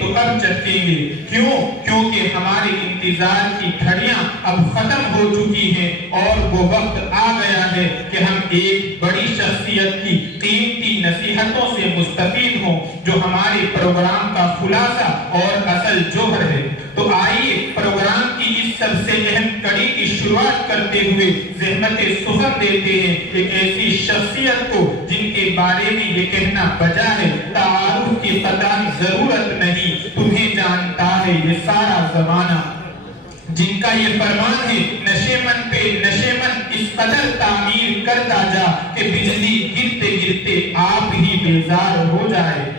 تو اب چٹکیں گے۔ کیوں؟ کیونکہ ہمارے انتظار کی گھڑیاں اب ختم ہو چکی ہیں اور وہ وقت آ گیا ہے کہ ہم ایک بڑی شخصیت کی قیمتی نصیحتوں سے مستفید ہوں جو ہمارے پروگرام کا خلاصہ اور اصل جوہر ہے۔ تو آئیے پروگرام کی اس سب سے اہم کڑی کی شروعات کرتے ہوئے زحمت سخن دیتے ہیں ایک ایسی شخصیت کو جن کے بارے میں یہ کہنا بجا ہے تعارف کی قطعی ضرورت نہیں، تمہیں جانتا ہے یہ سارا زمانہ، جن کا یہ فرمان ہے نشے من پہ نشے من اس قدر تعمیر کرتا جا کہ بجلی گرتے گرتے آپ ہی بیزار ہو جائے۔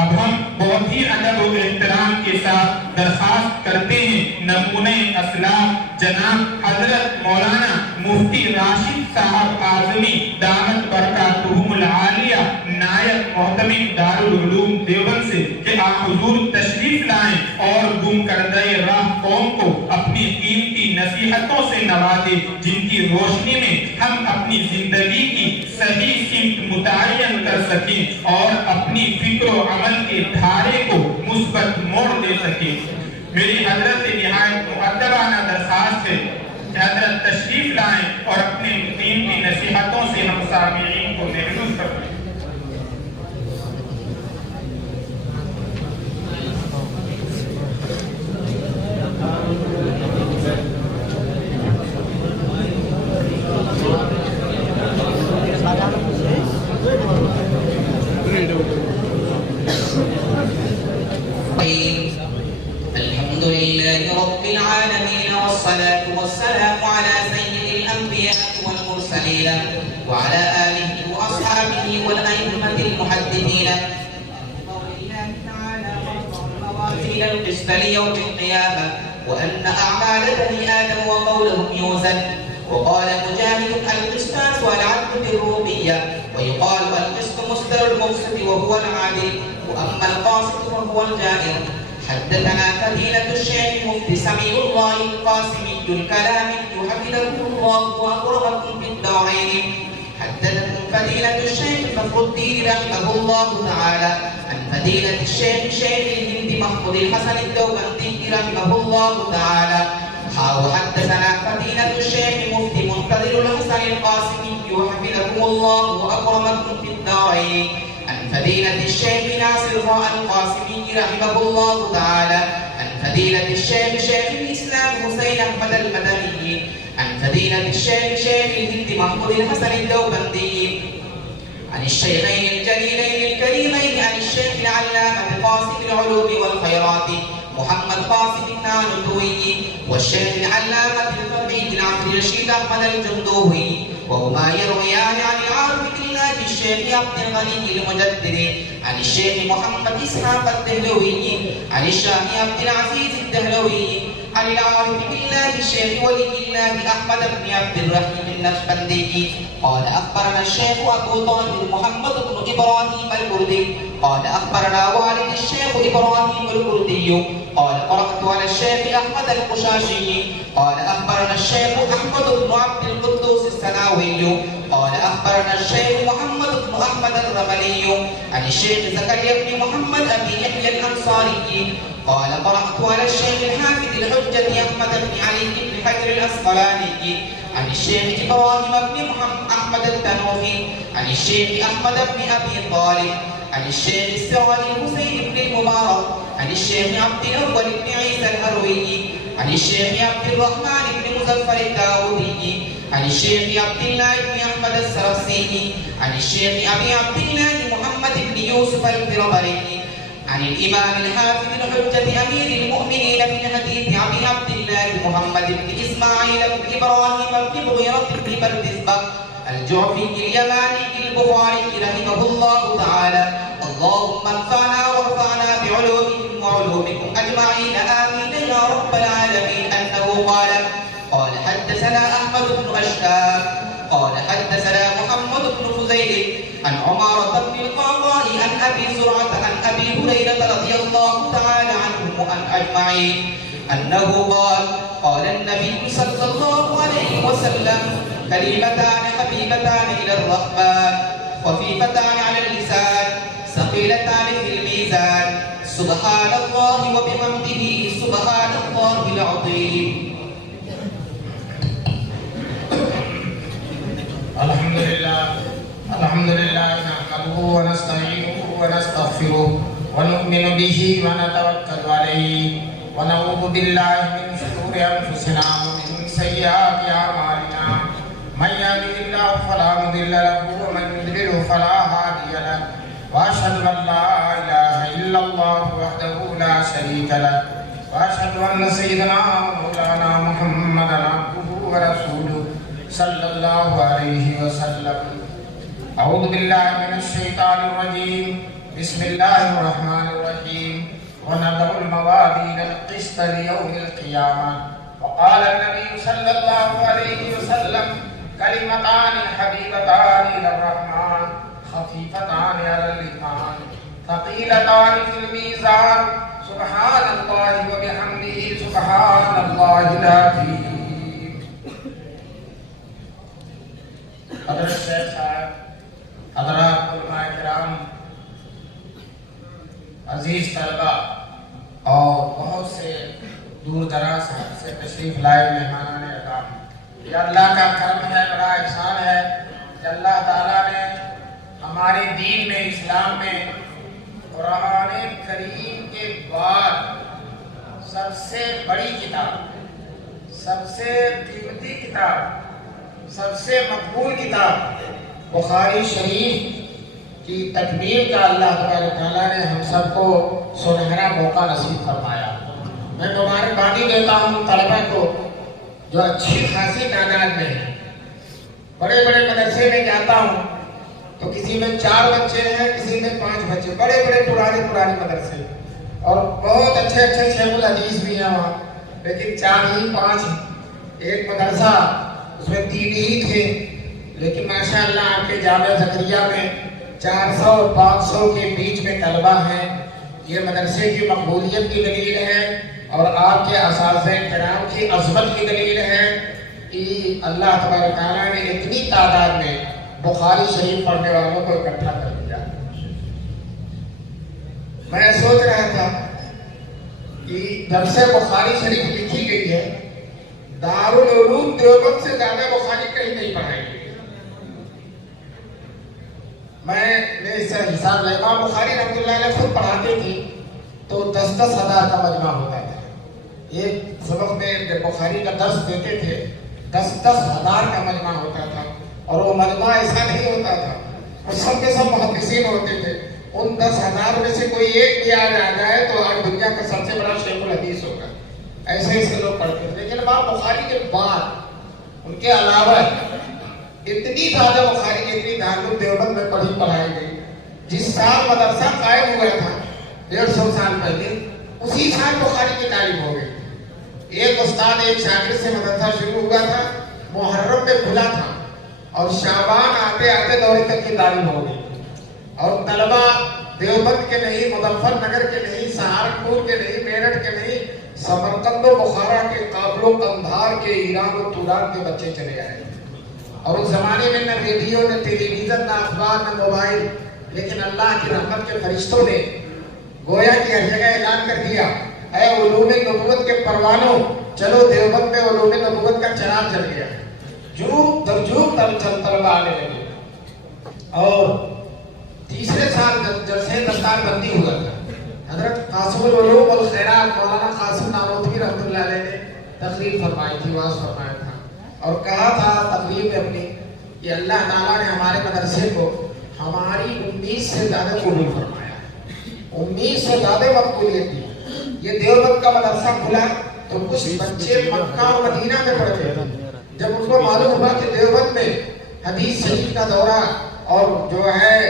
اب ہم بہت ہی ادب و احترام کے ساتھ درخواست کرتے ہیں نمونہ اسلاف جناب حضرت مولانا مفتی راشد صاحب اعظمی دامت برکاتہم العالیہ نائب محتمم دارالعلوم دیوبند سے کہ آپ حضور تشریف لائیں اور گم کردہ راہ قوم کو اپنی قیمتی نصیحتوں سے نوازیں جن کی روشنی میں ہم اپنی زندگی کی صحیح سمت متعین کر سکیں اور اپنی فکر و عمل کے دھارے کو مثبت موڑ دے سکیں۔ میری حضرت نہایت مؤدبانہ درخواست ہے کہ حضرت تشریف لائیں اور اپنے قیمتی نصیحتوں سے ہم سامعین کو محظوظ کریں۔ الحمد لله رب العالمين والصلاة والسلام على سيد الأنبياء والمرسلين وعلى آله وأصحابه والأئمة المحدثين قول الله تعالى موازين القسط ليوم القيامة وأن أعمال بني آدم وقولهم يوزن وقال مجاهد القسطاس والعدل بالروبية ويقال القسط مصدر المقسط وهو العادل وأما القاسط وهو الجائر. حدثنا فضيلة الشيخ مفتي سميع الله القاسمي الكلامي حفظه الله وأكرمكم في الدارين. حدثكم فضيلة الشيخ فخر الدين رحمه الله تعالى عن فضيلة الشيخ شيخ الهند محمود الحسن الدوبندي رحمه الله تعالى. وحدثنا فضيلة الشيخ مفتي منتظر الحسن القاسمي حفظه الله وأكرمكم في الدارين. عن فضيلة الشيخ ناصر القاسمي رحمه الله تعالى. عن فضيلة الشيخ شيخ الإسلام حسين أحمد المدني. عن فضيلة الشيخ شيخ الهند محمود الحسن الدوبندي. عن الشيخين الجليلين الكريمين عن الشيخ العلامة قاسم العلوم والخيرات محمد قاسم النانوتوي والشيخ العلامة الفقيه بن عبد الرشيد أحمد الجندوي وهما يرويان عن العارف بالله الشيخ عبد الغني المجدد عن الشيخ محمد إسحاق الدهلوي عن الشيخ عبد العزيز الدهلوي عن العارف بالله الشيخ ولي الله أحمد بن عبد الرحيم النشبندي قال أخبرنا الشيخ أبو طاهر محمد بن إبراهيم الكردي قال أخبرنا والد الشيخ إبراهيم الكردي قال قرأت على الشيخ أحمد القشاشي قال أخبرنا الشيخ أحمد بن عبد القدوس السناوي قال أخبرنا الشيخ محمد بن أحمد الرملي عن الشيخ زكريا بن محمد أبي يحيى الأنصاري قال قرأت على الشيخ الحافظ الحجة أحمد بن علي بن حجر الأسقلاني عن الشيخ إبراهيم بن محمد أحمد التنوخي عن الشيخ أحمد بن أبي طالب عن الشيخ السراج الحسين بن المبارك عن الشيخ عبد الأول بن عيسى الهروي عن الشيخ عبد الرحمن بن مظفر الداودي عن الشيخ عبد الله بن أحمد السرفسي عن الشيخ أبي عبد الله محمد بن يوسف الفربري عن الإمام الحافظ الحجة أمير المؤمنين في الحديث أبي عبد الله محمد بن إسماعيل بن إبراهيم بن مغيرة بن بردزبة الجعفي اليماني البخاري رحمه الله تعالى. اللهم انفعنا وارفعنا بعلومهم وعلومكم أجمعين آمين يا رب العالمين. أنه قال حدثنا أحمد بن أشتاب قال حدثنا محمد بن فزيل عن عمارة بن القعقاع عن أبي زرعة عن أبي هريرة رضي الله تعالى عنهم عن أجمعين أنه قال النبي صلى الله عليه وسلم كلمتان حبيبتان إلى الرحمن خفيفتان على اللسان ثقيلتان في الميزان سبحان اللہ وبحمدہ سبحان اللہ العظیم. الحمد لله نحمده ونستعينه ونستغفره ونؤمن به ونتوكل عليه ونعوذ بالله من شرور انفسنا ومن سيئات اعمالنا من يهده الله فلا مضل له ومن يضلل فلا هادي له واشهد ان لا اله الا الله وحده لا شريك له واشهد ان سيدنا مولانا محمدا عبده ورسوله صلى الله عليه وسلم. اعوذ بالله من الشيطان الرجيم. بسم الله الرحمن الرحيم. ونضع الموازين القسط ليوم القيامة. وقال النبي صلى الله عليه وسلم كلمتان حبيبتان إلى الرحمن خفيفتان على اللسان ثقيلتان في الميزان سبحان الله وبحمده سبحان الله العظيم. حضرت شیخ صاحب، حضرات علماء کرام، عزیز طلبہ اور بہت سے دور دراز سے تشریف لائے مہمانان اکرام، یہ اللہ کا کرم ہے، بڑا احسان ہے کہ اللہ تعالیٰ نے ہمارے دین میں، اسلام میں قرآن کریم کے بعد سب سے بڑی کتاب، سب سے قیمتی کتاب، سب سے مقبول کتاب بخاری شریف کی تکمیل کا اللہ تبارک تعالیٰ نے ہم سب کو سنہرا موقع نصیب فرمایا. میں مبارکبادی دیتا ہوں طلبہ کو جو اچھی خاصی تعداد میں ہیں. بڑے بڑے مدرسے میں جاتا ہوں تو کسی میں 4 بچے ہیں، کسی میں 5 بچے، بڑے بڑے پرانے مدرسے، اور بہت اچھے شیخ الحدیث بھی ہیں وہاں، لیکن 4 ہی 5. ایک مدرسہ اس میں 3 ہی تھے، لیکن ماشاءاللہ آپ کے جامعہ زکریا میں 400 اور 500 کے بیچ میں طلبہ ہیں. یہ مدرسے کی مقبولیت کی دلیل ہے اور آپ کے اساتذہ کرام کی عظمت کی دلیل ہے کہ اللہ تبارک تعالیٰ نے اتنی تعداد میں بخاری شریف پڑھنے والوں کو اکٹھا کر دیا. میں سوچ رہا تھا کہ جب سے بخاری شریف لکھی گئی ہے، دارالعلوم دیوبند سے زیادہ بخاری کہیں نہیں پڑھائی گئی. میں نے اس سے حساب لیا، امام بخاری رحمۃ اللہ علیہ خود پڑھاتے تھے تو 10-10 ہزار کا مجمع ہوتا تھا. ایک سبق میں جب بخاری کا درس دیتے تھے 10-10 ہزار کا مجمع ہوتا تھا، اور وہ مجمع ایسا نہیں ہوتا تھا، اور سب کے سب محدثین ہوتے تھے. ان 10,000 میں سے کوئی ایک بھی آ جائے تو آج دنیا کا سب سے بڑا شیخ الحدیث ہوگا. ایسے لوگ پڑھتے تھے. لیکن امام بخاری کے بعد ان کے علاوہ اتنی زیادہ بخاری کی اتنی دارالعلوم دیوبند میں پڑھائی گئی. جس سال مدرسہ قائم ہوا تھا 150 سال پہلے، اسی سال بخاری کی تعلیم ہو گئی. ایک استاد ایک شاگرد سے مدرسہ شروع ہوا تھا، محرم میں کھلا تھا، اور شعبان آتے آتے دورے تک کی تعلیم ہو گئی. اور طلبہ دیوبند کے نہیں، مظفر نگر کے نہیں، سہارنپور کے نہیں، میرٹھ کے نہیں، سمرقند و بخارا کے، کابل و قندھار کے، ایران و توران کے بچے چلے آئے. اور اس زمانے میں نہ ریڈیو، نہ ٹیلی ویژن، نہ اخبار، نہ موبائل، لیکن اللہ کی رحمت کے فرشتوں نے گویا کی ہر جگہ اعلان کر دیا، اے علوم نبوت کے پروانوں، چلو دیوبند میں علوم نبوت کا چراغ جل گیا. جھوم طلبہ آنے لگے. اور تیسرے سال جلسے دستار بندی ہوا تھا. حضرت قاسم العلوم والخیرات مولانا قاسم نانوتوی رحمۃ اللہ علیہ نے تقریر فرمائی تھی، واعظ فرمایا تھا، اور کہا تھا تقریر میں اپنی کہ اللہ تعالیٰ نے ہمارے مدرسے کو ہماری 19 سے زیادہ قبول فرمایا، 19 سے زیادہ مقبولیت دی. یہ دیوبند کا مدرسہ کھلا تو کچھ بچے مکہ اور مدینہ میں پڑھتے تھے. جب ان کو معلوم ہوا کہ دیوبند میں حدیث شریف کا دورہ اور جو ہے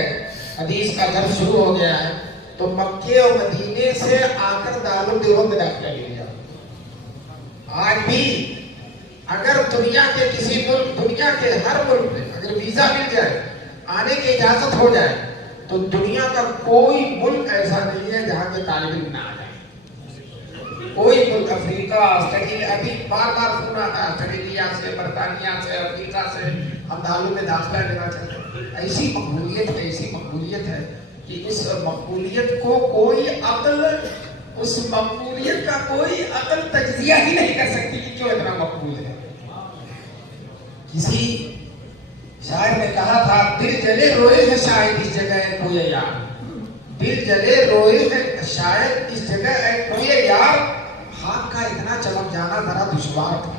حدیث کا درس شروع ہو گیا ہے، تو مکے اور مدینے سے آ کر دارالعلوم دیوبند میں داخلہ لیا. آج بھی اگر دنیا کے کسی ملک، دنیا کے ہر ملک میں اگر ویزا مل جائے، آنے کی اجازت ہو جائے، تو دنیا کا کوئی ملک ایسا نہیں ہے جہاں کے طالب علم نہ آ جائے. کوئی ملک، افریقہ، آسٹریلیا، ابھی بار بار سن رہا تھا، آسٹریلیا سے، برطانیہ سے، افریقہ سے ہم دارالعلوم میں داخلہ لینا چاہتے ہیں. ایسی مقبولیت ہے کہ اس مقبولیت کو کوئی عقل اس مقبولیت کا کوئی عقل تجزیہ ہی نہیں کر سکتی کہ کیوں اتنا مقبول ہے. کسی شاعر نے کہا تھا دل جلے روئے ہے شاید اس جگہ اے کوئی یار. دل جلے روئے ہے شاید اس جگہ اے کوئی یار. ہاتھ کا اتنا چمک جانا ذرا دشوار تھا.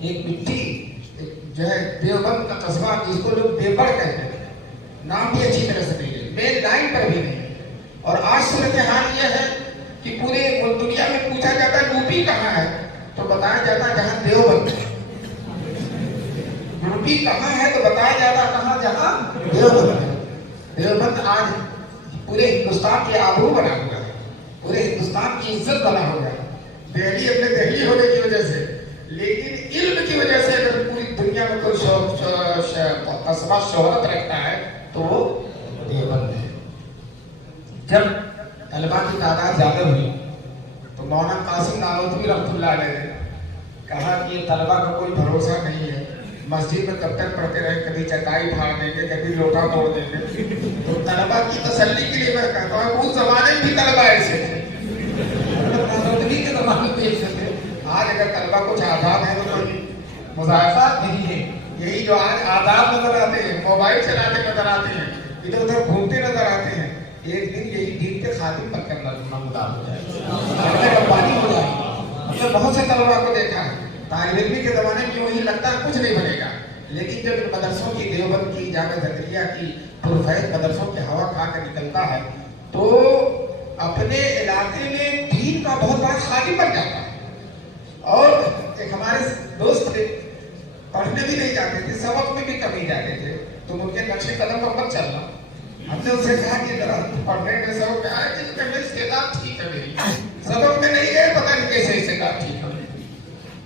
ایک مٹی جو ہے دیوبند کا قصبہ جس کو لوگ دیوبڑ کہتے ہیں, نام بھی اچھی طرح سے نہیں ہے, مین لائن پر بھی نہیں. اور آج صورتحال یہ ہے کہ پورے دنیا میں پوچھا جاتا ہے یوپی کہاں ہے تو بتایا جاتا ہے جہاں دیوبند ہے. یوپی کہاں ہے تو بتایا جاتا کہاں جہاں دیوبند ہے. دیوبند آج پورے ہندوستان کے آبرو بنا ہوا ہے, پورے ہندوستان کی عزت بنا ہوا ہے. دہلی اپنے دہلی ہونے کی وجہ سے, لیکن علم کی وجہ سے اگر پوری دنیا میں کوئی قصبہ شہرت رکھتا ہے تو وہ دیوبند ہے. جب طلبا کی تعداد زیادہ ہوئی تو مولانا قاسم نانوتوی رحمۃ اللہ علیہ نے کہا کہ یہ طلبا کا کوئی بھروسہ نہیں ہے, مسجد میں کب تک پڑھتے رہے, کبھی چٹائی پھاڑ دیں گے, کبھی لوٹا توڑ دیں گے. تو طلبا کی تسلی کے لیے میں کہتا ہوں اس زمانے میں بھی طلبا ایسے تھے, نانوتوی کے زمانے میں ایسے تھے. آج اگر طلبا کچھ آزاد ہیں تو کوئی مضاعفات نہیں ہے. یہی جو آج آزاد نظر آتے ہیں, موبائل چلاتے نظر آتے ہیں, ادھر ادھر گھومتے نظر آتے ہیں, ایک دن یہی دین کے خادم بن کر نمودار ہو جائے, ربانی ہو جائے. ہم نے بہت سے طلبا کو دیکھا ہے طالب علمی کے زمانے میں یوں ہی لگتا ہے کچھ نہیں بنے گا, لیکن جب ان مدرسوں کی, دیوبند کی, جامعہ زکریا کی پرفیض مدرسوں کی ہوا کھا کر نکلتا ہے تو اپنے علاقے میں دین کا بہت بڑا خادم بن جاتا ہے. اور ایک ہمارے دوست تھے, پڑھنے بھی نہیں جاتے تھے, سبق میں بھی کمی جاتے تھے, تو ان کے نقش قدم پر مت چلنا. ہم نے اسے کہا کہ ذرا پڑھنے میں سبق میں آئے کہ میں استعداد ٹھیک ہے میری, سبق میں نہیں گئے, پتہ نہیں کیسے استعداد ٹھیک ہے.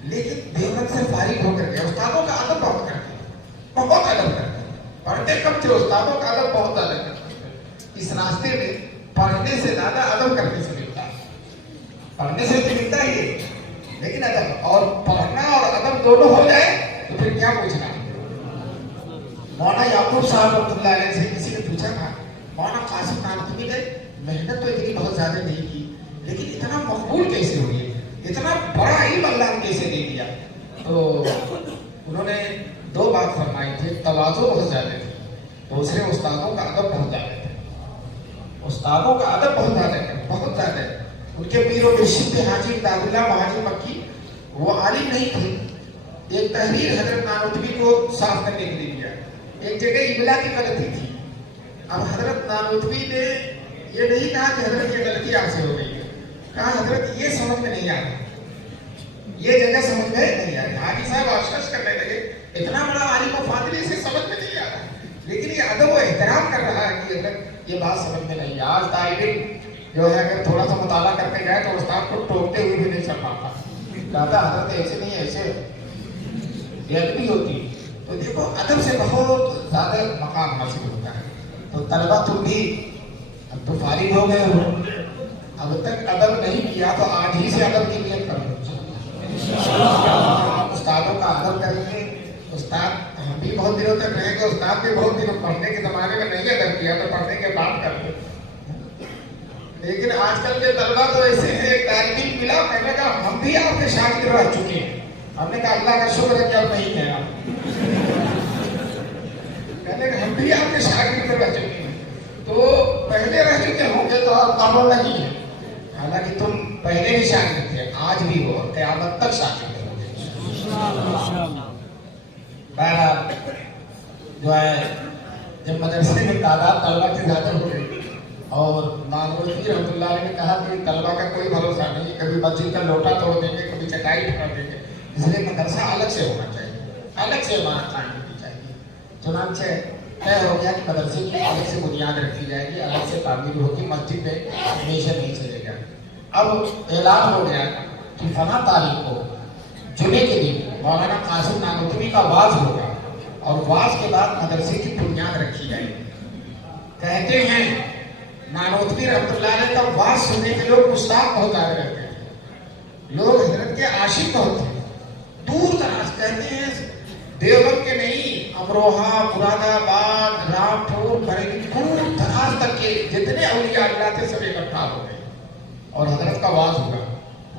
لیکن دیوبند سے فارغ ہو کر کے استادوں کا ادب بہت کرتے ہیں, بہت ادب کرتے ہیں. پڑھتے کم تھے, استادوں کا ادب بہت زیادہ کرتے ہیں. اس راستے میں پڑھنے سے زیادہ ادب کرنے سے ملتا ہے. پڑھنے سے تو ملتا ہی ہے, لیکن ادب, اور پڑھنا اور ادب دونوں ہو جائے تو پھر کیا پوچھنا. مولانا یعقوب صاحب رحمۃ اللہ علیہ سے کسی نے پوچھا تھا مولانا قاسم نانوتوی نے محنت تو اتنی بہت زیادہ نہیں کی, لیکن اتنا مقبول کیسے ہوئی ہے, اتنا بڑا علم اللہ نے کیسے دے دیا. تو انہوں نے دو بات فرمائی تھی, تواضع بہت زیادہ تھی, دوسرے استادوں کا ادب بہت زیادہ تھا. استادوں کا ادب بہت زیادہ ہے, بہت زیادہ ہے. ان کے پیر و مرشد تھے حاجی امداد اللہ مہاجر مکی, وہ عالم نہیں تھے. ایک تحریر حضرت نانوتوی کو صاف کرنے کے لیے دیا, ایک جگہ املا کی غلطی تھی. اب حضرت نانوتوی نے یہ نہیں کہا کہ حضرت یہ غلطی آپ سے ہو گئی ہے, کہا حضرت یہ سمجھ میں نہیں آ رہا, یہ جگہ سمجھ میں نہیں آ رہی. حاجی صاحب آشکش کرنے لگے, اتنا بڑا عالم و فاضل سے سمجھ میں نہیں آ رہا, لیکن یہ ادب و احترام کر رہا ہے کہ اگر یہ بات سمجھ میں نہیں. آج طالب علم جو ہے اگر تھوڑا سا مطالعہ کرتے گئے تو استاد کو ٹوکتے ہوئے بھی نہیں چل پاتا, کہتا حضرت ایسے نہیں, ایسے ریئلٹی ہوتی. تو دیکھو ادب سے بہت زیادہ مقام حاصل ہوتا ہے. تو طلبا تم بھی اب تو فارغ ہو گئے ہو, اب تک ادب نہیں کیا تو آج ہی سے ادب کی نیت کرو. استادوں کا ادب کریں گے, استاد ہم بھی بہت دنوں تک رہیں گے, استاد بھی بہت دنوں, پڑھنے کے زمانے میں نہیں ادب کیا تو پڑھنے کے بعد کرتے. لیکن آج کل کے طلبا تو ایسے ہیں, ایک طالب علم ملا, کہنے کا ہم بھی آپ کے شاگرد رہ چکے ہیں. ہم نے کہا اللہ کا شکر ہے کہ اب نہیں ہے آپ, کہنے کہ ہم بھی آپ کے شاگرد رہ چکے ہیں. تو پہلے رہ چکے ہوں گے تو اب قبول نہیں ہے, حالانکہ تم پہلے بھی شاگرد تھے, آج بھی ہو, قیامت تک شاگرد ہو. بہرحال جو ہے جب مدرسے میں تعداد طلبا کی زیادہ ہو گئی اور نانوتوی رحمۃ اللہ علیہ نے کہا کہ طلبا کا کوئی بھروسہ نہیں, کبھی مسجد کا لوٹا توڑ دیں گے, کبھی چٹائی پھاڑ دیں گے, اس لیے مدرسہ الگ سے ہونا چاہیے, الگ سے عمارت قائم ہونی چاہیے. چنانچہ طے ہو گیا کہ مدرسے کی الگ سے بنیاد رکھی جائے گی, الگ سے تعمیر ہوگی, مسجد میں ہمیشہ نہیں چلے گا. اب اعلان ہو گیا کہ فلاں تاریخ کو جمعے کے دن مولانا قاسم نانوتوی کا واز ہوگا اور واز کے بعد مدرسے کی بنیاد رکھی جائے گی. کہتے ہیں نانوتوی رحمۃ اللہ علیہ کا واز سننے کے لوگ مشتاق بہت زیادہ رہتے ہیں, لوگ حضرت کے عاشق بہت ہیں, دور دراز. کہتے ہیں دیوبند کے نہیں, امروہہ, مراد آباد, رامپور, بریلی, دور دراز تک کے جتنے اولیاء اللہ تھے سب اکٹھا ہو گئے اور حضرت کا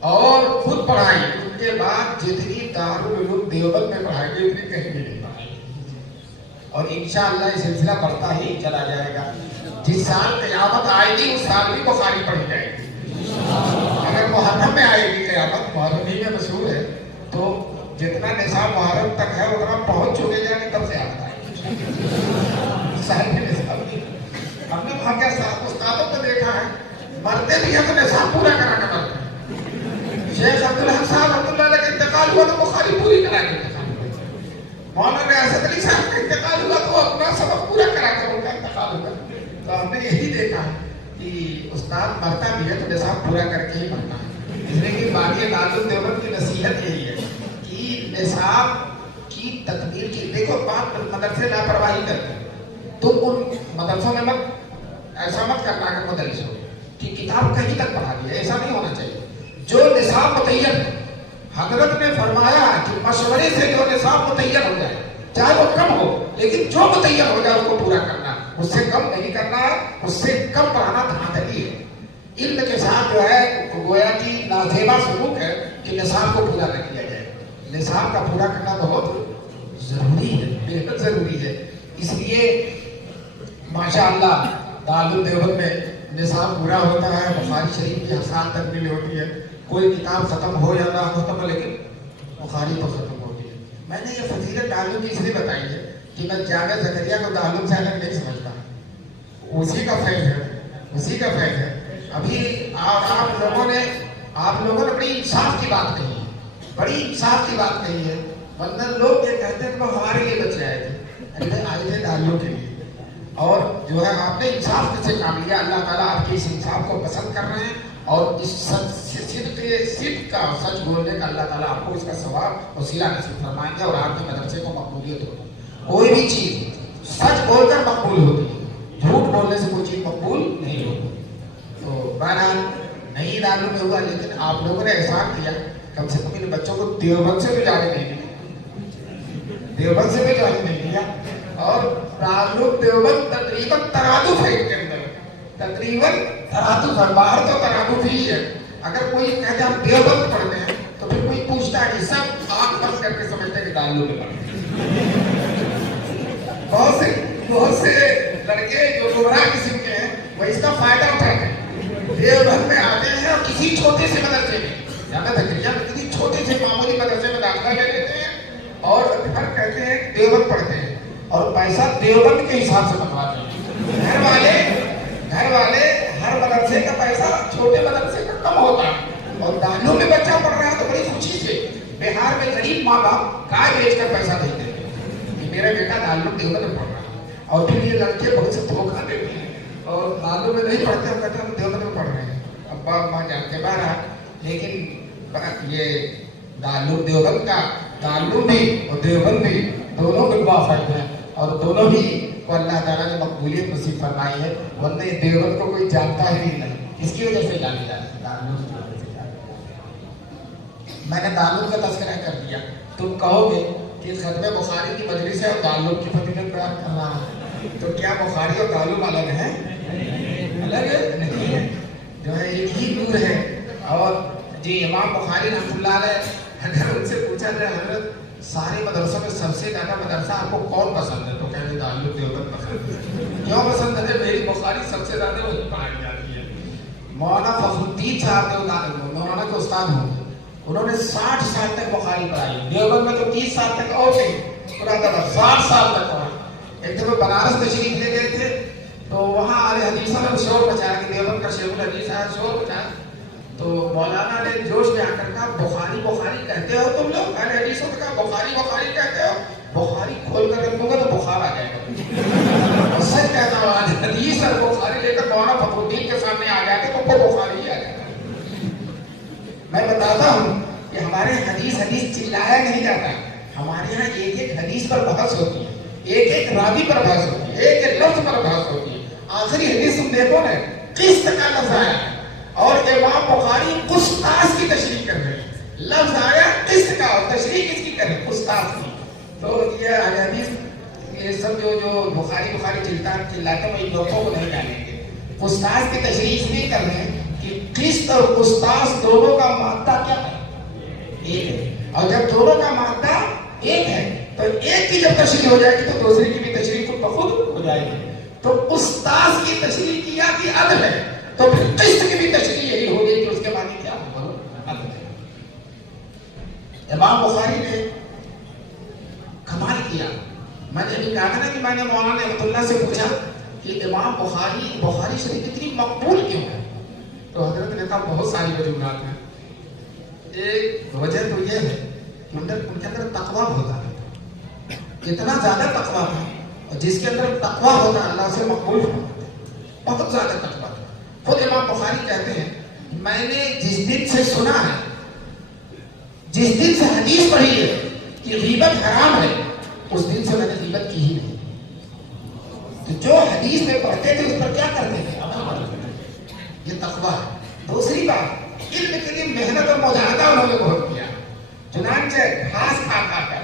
اور خود پڑھائی. ان کے بعد جتنی دارالعلوم دیوبند میں پڑھائی گئی اتنی کہیں بھی نہیں پڑھائی. اور انشاءاللہ یہ سلسلہ بڑھتا ہی چلا جائے گا. جس سال قیامت آئے گی اس سال بھی بخاری پڑھی جائے گی. اگر محرم میں آئے گی قیامت، محرم ہی میں مشہور ہے، تو جتنا نصاب محرم تک ہے اتنا پہنچ چکے جائیں تب سے آتا ہے. صاحب نے نصاب نہیں، ہم نے وہاں کے استادوں کو دیکھا ہے مرتے بھی ہیں تو نصاب پورا کرا کر مرتے ہیں. شیخ عبدالحق صاحب رحمۃ اللہ کا انتقال ہوا تو بخاری پوری کرا کے انتقال ہوا. مولانا ریاست علی صاحب کا انتقال ہوا تو اپنا سبق پورا کرا کر ان کا انتقال ہوا. تو ہم نے یہی دیکھا ہے کہ استاد مرتا بھی ہے تو نصاب پورا کر کے ہی مرتا ہے. اس لیے کہ بانی دارالعلوم دیوبند کی نصیحت یہی ہے کہ نصاب کی تکمیل کی. دیکھو بات مدرسے لاپرواہی کرتے ہیں. تم ان مدرسوں میں مت ایسا مت کرنا کہ مدرس ہو کہ کتاب کہیں تک پڑھا دی، ایسا نہیں ہونا چاہیے. جو نصاب متعین ہے، حضرت نے فرمایا کہ مشورے سے جو نصاب متعین ہو جائے چاہے وہ کم ہو لیکن جو متعین ہو جائے اس کو پورا کرنا. اس سے کم نہیں کرنا، اس سے کم پڑھانا دھاندلی ہے. علم کے ساتھ جو ہے گویا کی نازیبا سلوک ہے کہ نصاب کو پورا کر دیا جائے. نصاب کا پورا کرنا بہت ضروری ہے، بہت ضروری ہے. اس لیے ماشاءاللہ دارالعلوم دیوبند میں نصاب پورا ہوتا ہے. بخاری شریف کی ہر سال تکمیل ہوتی ہے. کوئی کتاب ختم ہو یا نہ ختم ہو لیکن بخاری تو ختم ہوتی ہے. میں نے یہ فضیلت دارالعلوم کی اس لیے بتائی ہے کہ میں جامعہ زکریا کو دارالعلوم سے الگ نہیں سمجھتا. اسی کا فیض ہے، اسی کا فیض ہے. ابھی آپ لوگوں نے بڑی انصاف کی بات کہی ہے، بڑی انصاف کی بات کہی ہے. ورنہ لوگ یہ کہتے ہیں کہ وہ ہمارے لیے بچے آئے تھے، آئے تھے دارالعلوم کے لیے. اور جو ہے آپ نے انصاف سے کام لیا. اللہ تعالیٰ آپ کے اس انصاف کو پسند کر رہے ہیں اور اس صدق کا سچ بولنے کا اللہ تعالیٰ آپ کو اس کا ثواب وسیلہ نصیب فرمائیں گے اور آپ کے مدرسے کو مقبولیت ہوگی. کوئی بھی چیز سچ بول کر مقبول ہوتی ہے، جھوٹ بولنے سے کوئی چیز مقبول نہیں ہوتی. تو بہرحال نہیں دارالعلوم میں ہوا لیکن آپ لوگوں نے احسان کیا. کم سے کم ان بچوں کو دیوبند سے بھی جانے نہیں دیا، دیوبند سے بھی جانے نہیں دیا. اور دارالعلوم دیوبند تقریباً ترادف ہے ان کے اندر، تقریباً ترادف ہے. باہر تو ترادف ہی ہے. اگر کوئی کہتے ہم دیوبند پڑھتے ہیں تو پھر کوئی پوچھتا ہے کہ سب آنکھ بند کر کے سمجھتے ہیں کہ دارالعلوم میں پڑھتے ہیں. بہت سے لڑکے جو گمراہ قسم کے ہیں وہ اس کا فائدہ اٹھاتے ہیں. دیوبند میں آتے ہیں اور کسی چھوٹے سے مدرسے میں جامعہ زکریا میں کسی چھوٹے سے معمولی مدرسے میں داخلہ لے لیتے ہیں اور پھر کہتے ہیں دیوبند پڑھتے ہیں اور پیسہ دیوبند کے حساب سے بنواتے ہیں. گھر والے ہر مدرسے کا پیسہ چھوٹے مدرسے کا کم ہوتا ہے اور دارالعلوم میں بچہ پڑھ رہا ہے تو بڑی خوشی سے بہار میں غریب ماں باپ گائے بیچ کر پیسہ دیتے ہیں کہ میرا بیٹا دارالعلوم دیوبند میں پڑھ رہا ہے. اور پھر یہ لڑکے بہت سے دھوکہ دیتے ہیں اور دارالعلوم میں نہیں پڑھتے ہیں، کہتے ہیں ہم دیوبند میں پڑھ رہے ہیں. ابا ماں جانتے باہر. لیکن یہ دارالعلوم دیوبند کا تعلق بھی اور دیوبند بھی دونوں کے موافق ہیں اور دونوں ہی کو اللہ تعالیٰ نے مقبولیت نصیب فرمائی ہے. ورنہ دیوبند کو کوئی جانتا ہی نہیں. اس کی وجہ سے جانے جاتے ہیں دارالعلوم کی وجہ سے جاتے ہیں. میں نے دارالعلوم کا تذکرہ کر دیا. تم کہو گے کہ ختم بخاری کی مجلس ہے اور دارالعلوم کی فضیلت بیان کر رہا ہے، تو کیا بخاری اور دارالعلوم الگ ہے؟ الگ نہیں ہے، جو ہے ایک ہی نور ہے. اور جی امام بخاری رحمۃ اللہ علیہ اگر ان سے پوچھا جائے حضرت سارے مدرسوں میں سب سے زیادہ مدرسہ آپ کو کون پسند ہے تو کہیں گے دارالعلوم دیوبند پسند ہے. کیوں پسند ہے؟ میری بخاری سب سے زیادہ وہی پڑھائی جاتی ہے. مولانا فخر الدین صاحب نے مولانا کے استاد ہوں گے، انہوں نے 60 سال تک بخاری پڑھائی. دیوبند میں تو 30 سال تک اور نہیں پڑھاتا تھا، 60 سال تک پڑھا. ایک دفعہ بنارس تشریف لے گئے تھے تو وہاں اہل حدیثوں نے شور مچایا کہ دیوبند کا شیخ الحدیث ہے، شور مچایا. تو مولانا نے جوش میں آ کر کہا بخاری بخاری کہتے ہو تم لوگ؟ اہل حدیثوں نے کہا بخاری بخاری کہتے ہو؟ بخاری کھول کر رکھو گے تو بخار آ جائے گا. اور سچ کہتا ہوں آج حدیث اور بخاری لے کر مولانا فخر الدین کے سامنے آ جاتے تو وہ بخاری ہی آ جاتا. میں بتاتا ہوں کہ ہمارے حدیث چلایا نہیں جاتا. ہمارے یہاں ایک ایک حدیث پر بحث ہوتی ہے، ایک ایک راوی پر بحث ہوتی ہے، ایک ایک لفظ پر بحث ہوتی ہے. آخری حدیث تم دیکھو نا قسط کا لفظ آیا اور امام بخاری قسطاس کی تشریح کر رہے ہیں. لفظ آیا قسط کا اور تشریح کس کی کر رہے ہیں؟ قسطاس کی. تو یہ حدیث یہ سب جو بخاری چلاتے ہیں ان لوگوں کو نہیں جانیں گے. قسطاس کی تشریح اس لیے کر رہے ہیں کہ قسط اور قسطاس دونوں کا مادہ کیا ہے؟ ایک ہے. اور جب دونوں کا مادہ ایک ہے تو ایک کی جب تشریح ہو جائے گی تو دوسری کی بھی تشریح خود بخود ہو جائے گی. تو قسطاس کی تشریح کیا کہ عدل ہے تو پھر قسط کی بھی تشریح یہی ہوگی کہ اس کے معنی کیا ہوگا؟ عدل ہے. امام بخاری نے کمال کیا. میں نے ابھی کہا نا کہ میں نے مولانا رحمۃ اللہ سے پوچھا کہ امام بخاری شریف اتنی مقبول کیوں ہے؟ تو حضرت نے کہا بہت ساری وجوہات ہیں. ایک وجہ تو یہ ہے کہ ان کے اندر تقویٰ ہوتا ہے، اتنا زیادہ تقویٰ تھا، اور جس کے اندر تقویٰ ہوتا ہے اللہ سے مقبول ہوتا ہے، بہت زیادہ تقویٰ تھا. خود امام بخاری کہتے ہیں میں نے جس دن سے سنا ہے، جس دن سے حدیث پڑھی ہے کہ غیبت حرام ہے، اس دن سے میں نے غیبت کی ہی نہیں. تو جو حدیث میں پڑھتے تھے اس پر کیا کرتے تھے؟ یہ تقویٰ ہے. دوسری بات، علم کے لیے محنت اور مجاہدہ انہوں نے بہت کیا. چنانچہ گھاس کھا کھا کر،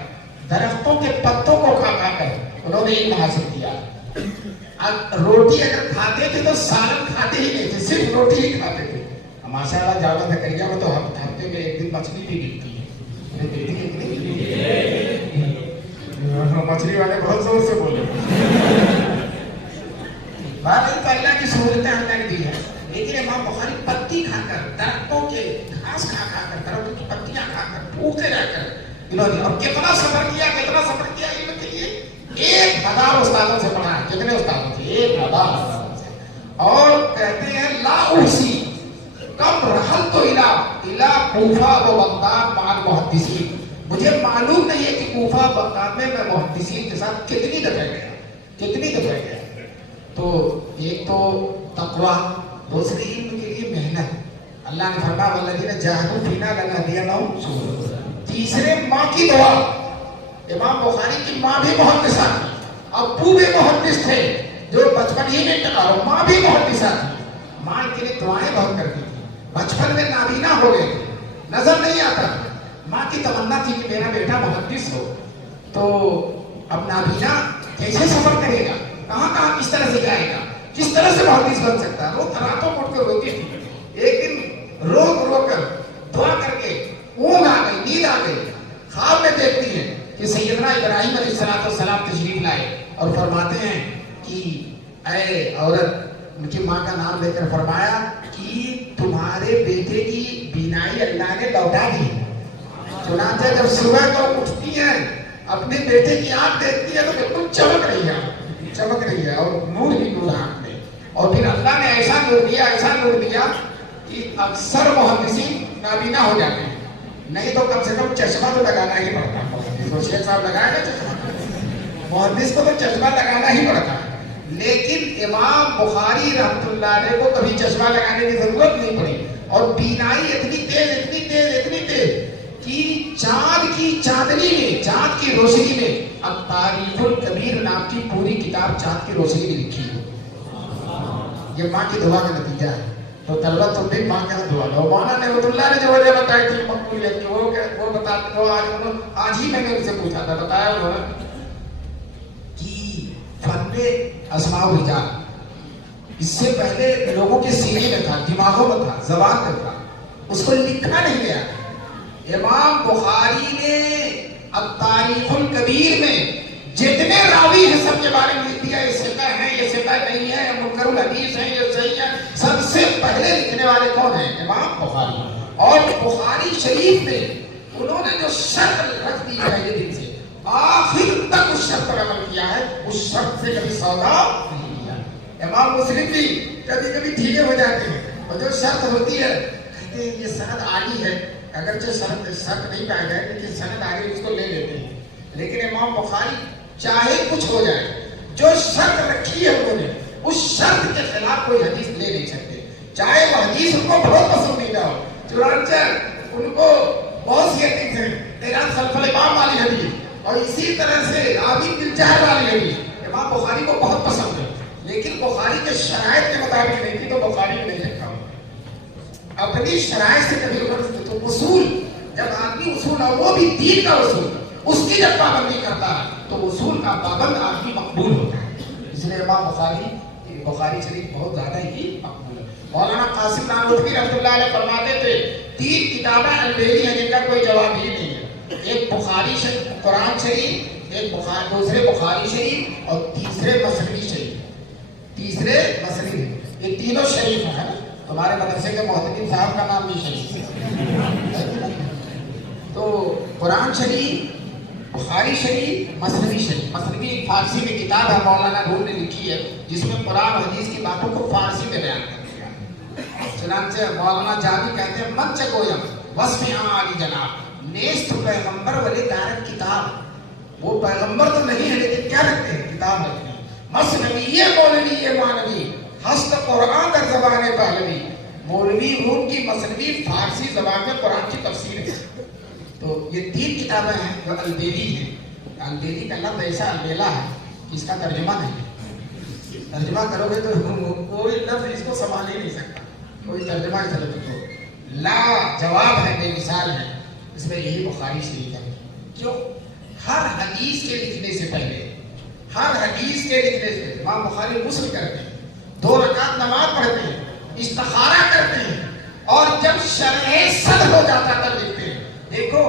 درختوں کے پتوں کو کھا کھا کر انہوں نے علم حاصل کیا. روٹی اگر کھاتے تھے تو سالن کھاتے ہی نہیں تھے، صرف روٹی ہی کھاتے تھے. ماشاء اللہ جاوا زکریا میں تو ہفتے میں ایک دن مچھلی بھی ملتی ہے. مچھلی والے بہت زور سے بولے. تو اللہ کی سہولتیں ہم نے دی ہے. لیکن امام بخاری پتی کھا کر، درختوں کے گھاس کھا کر، درختوں کی پتیاں کھا کر، بھوکے رہ کر انہوں نے اور کتنا سفر کیا علم کے لیے. 1000 استادوں سے پڑھا. کتنے استادوں سے؟ 1000 استادوں سے. اور کہتے ہیں لا احصی کم رحلت الی کوفہ و بغداد مع المحدثین. مجھے معلوم نہیں ہے کہ کوفہ بغداد میں محدثین کے ساتھ کتنی دفعہ گیا. تو ایک تو تقویٰ، دوسری علم کے لیے محنت. اللہ نے فرمایا والذین جاہدوا فینا لنہدینہم سبلنا. تیسرے ماں کی دعا. امام بخاری کی ماں بھی محدثہ تھی، ابو بھی محدث تھے جو بچپن ہی میں ٹکا، اور ماں بھی محدثہ تھی. ماں کے لیے دعائیں بہت کرتی تھی. بچپن میں نابینا ہو گئے تھے، نظر نہیں آتا. ماں کی تمنا تھی کہ میرا بیٹا محدث ہو. تو اب نابینا کیسے سفر کرے گا، کہاں کس طرح سے جائے گا، کس طرح سے محدث بن سکتا ہے. وہ راتوں کو اٹھ کر روتی تھی. ایک دن رو کر دعا کر کے اونگ آ گئی، نیند آ گئی. خواب میں دیکھتی ہے کہ سیدنا ابراہیم علیہ السلام تشریف لائے اور فرماتے ہیں کہ اے عورت، ان کی ماں کا نام لے کر فرمایا کہ تمہارے بیٹے کی بینائی اللہ نے لوٹا دی. چنانچہ جب صبح کو اٹھتی ہیں اپنے بیٹے کی آنکھ دیکھتی ہے تو بالکل چمک رہی ہے اور نور ہی نور آنکھ میں. اور پھر اللہ نے ایسا نور دیا کہ اکثر محدثین نابینا ہو جاتے ہیں. نہیں تو کم سے کم چشمہ تو لگانا ہی پڑتا ہے. تو شیخ صاحب لگائے نا چشمہ، محدث کو تو چشمہ لگانا ہی پڑتا ہے. لیکن امام بخاری رحمۃ اللہ علیہ کو کبھی چشمہ لگانے کی ضرورت نہیں پڑی. اور بینائی اتنی تیز کہ چاند کی چاندنی میں، چاند کی روشنی میں التاریخ الکبیر نام کی پوری کتاب چاند کی روشنی میں لکھی ہے. یہ ماں کی دعا کا نتیجہ ہے. تو طلبہ تم بھی ماں کا دعا لو. مولانا رحمۃ اللہ نے جو وجہ بتائی تھی مقبولیت کی، وہ بتاتے ہو. آج ہی میں نے ان سے پوچھا تھا، بتایا انہوں نے کہ فن اسماء الرجال اس سے پہلے لوگوں کے سینے میں تھا، دماغوں میں تھا، زبان میں تھا، اس کو لکھا نہیں گیا. امام بخاری نے التاریخ الکبیر میں جتنے راوی ہیں سب کے بارے میں لکھ دیا. یہ ثقہ ہے، یہ ثقہ نہیں ہے، یہ منکر الحدیث ہے، یہ صحیح ہے. سب سے پہلے لکھنے والے کون ہیں؟ امام بخاری. اور بخاری شریف میں انہوں نے جو شرط رکھ دی ہے یہ دن سے آخر تک اس شرط پر عمل کیا ہے. اس شرط سے کبھی سودا نہیں کیا. امام مسلم بھی کبھی کبھی ڈھیلے ہو جاتے ہیں، اور جو شرط ہوتی ہے کہتے ہیں یہ سند عالی ہے، اگرچہ شرط نہیں پایا گیا لیکن سند آگے اس کو لے لیتے ہیں. لیکن امام بخاری چاہے کچھ ہو جائے، جو شرط رکھی ہے انہوں نے اس شرط کے خلاف کوئی حدیث لے نہیں سکتے، چاہے وہ حدیث ان کو بہت پسند نہیں نہ ہو. چنانچہ ان کو بہت سی حدیث ہیں، قرات خلف الامام والی حدیث اور اسی طرح سے عابد بالجہر والی حدیث امام بخاری کو بہت پسند ہے. لیکن بخاری کے شرائط کے مطابق نہیں تھی تو بخاری نے نہیں لکھا. اپنی شرائط سے کبھی تو اصول، جب آدمی اصول اور وہ بھی دین کا اصول اس کی جب پابندی کرتا ہے تو اصول کا پابند آدمی مقبول ہوتا ہے. اس لیے امام بخاری شریف بہت زیادہ ہی مقبول ہے. مولانا قاسم نانوتوی رحمۃ اللہ علیہ فرماتے تھے 3 کتابیں البیلی ہیں جن کا کوئی جواب ہی نہیں ہے. ایک بخاری شریف قرآن شریف، ایک دوسرے بخاری شریف اور تیسرے مسلمی شریف. تیسرے مسلمی یہ تینوں شریف ہیں. ہمارے مدرسے کے محتمین صاحب کا نام بھی شریف ہے. تو قرآن شریف، بخاری شریف، مسلمی شریف. مسلمی ایک فارسی میں کتاب ہے مولانا نور نے لکھی ہے جس میں قرآن و حدیث کی باتوں کو فارسی میں بیان کر دیا. چنانچہ مولانا جامی کہتے ہیں من چکویم وصف عالی جناب نیست پیغمبر ولی دارت کتاب. وہ پیغمبر تو نہیں ہے لیکن کیا رکھتے ہیں؟ کتاب رکھتے ہیں. مسلمی مولوی مانوی ہست قرآن در زبان پہلوی. مولوی روم کی مسلمی فارسی زبان میں قرآن کی تفسیر ہے. تو یہ 3 کتابیں ہیں جو البیلی ہیں. البیلی کا لفظ ایسا البیلا ہے کہ اس کا ترجمہ نہیں. ترجمہ کرو گے تو کوئی لفظ اس کو سنبھال ہی نہیں سکتا. کوئی ترجمہ اس لفظ کو لا جواب ہے، بے مثال ہے. اس میں یہی بخاری شریف ہے. کیوں؟ ہر حدیث کے لکھنے سے پہلے، ہر حدیث کے لکھنے سے امام بخاری غسل کرتے ہیں، 2 رکعت نماز پڑھتے ہیں، استخارہ کرتے ہیں، اور جب شرح صد ہو جاتا تب لکھتے ہیں. دیکھو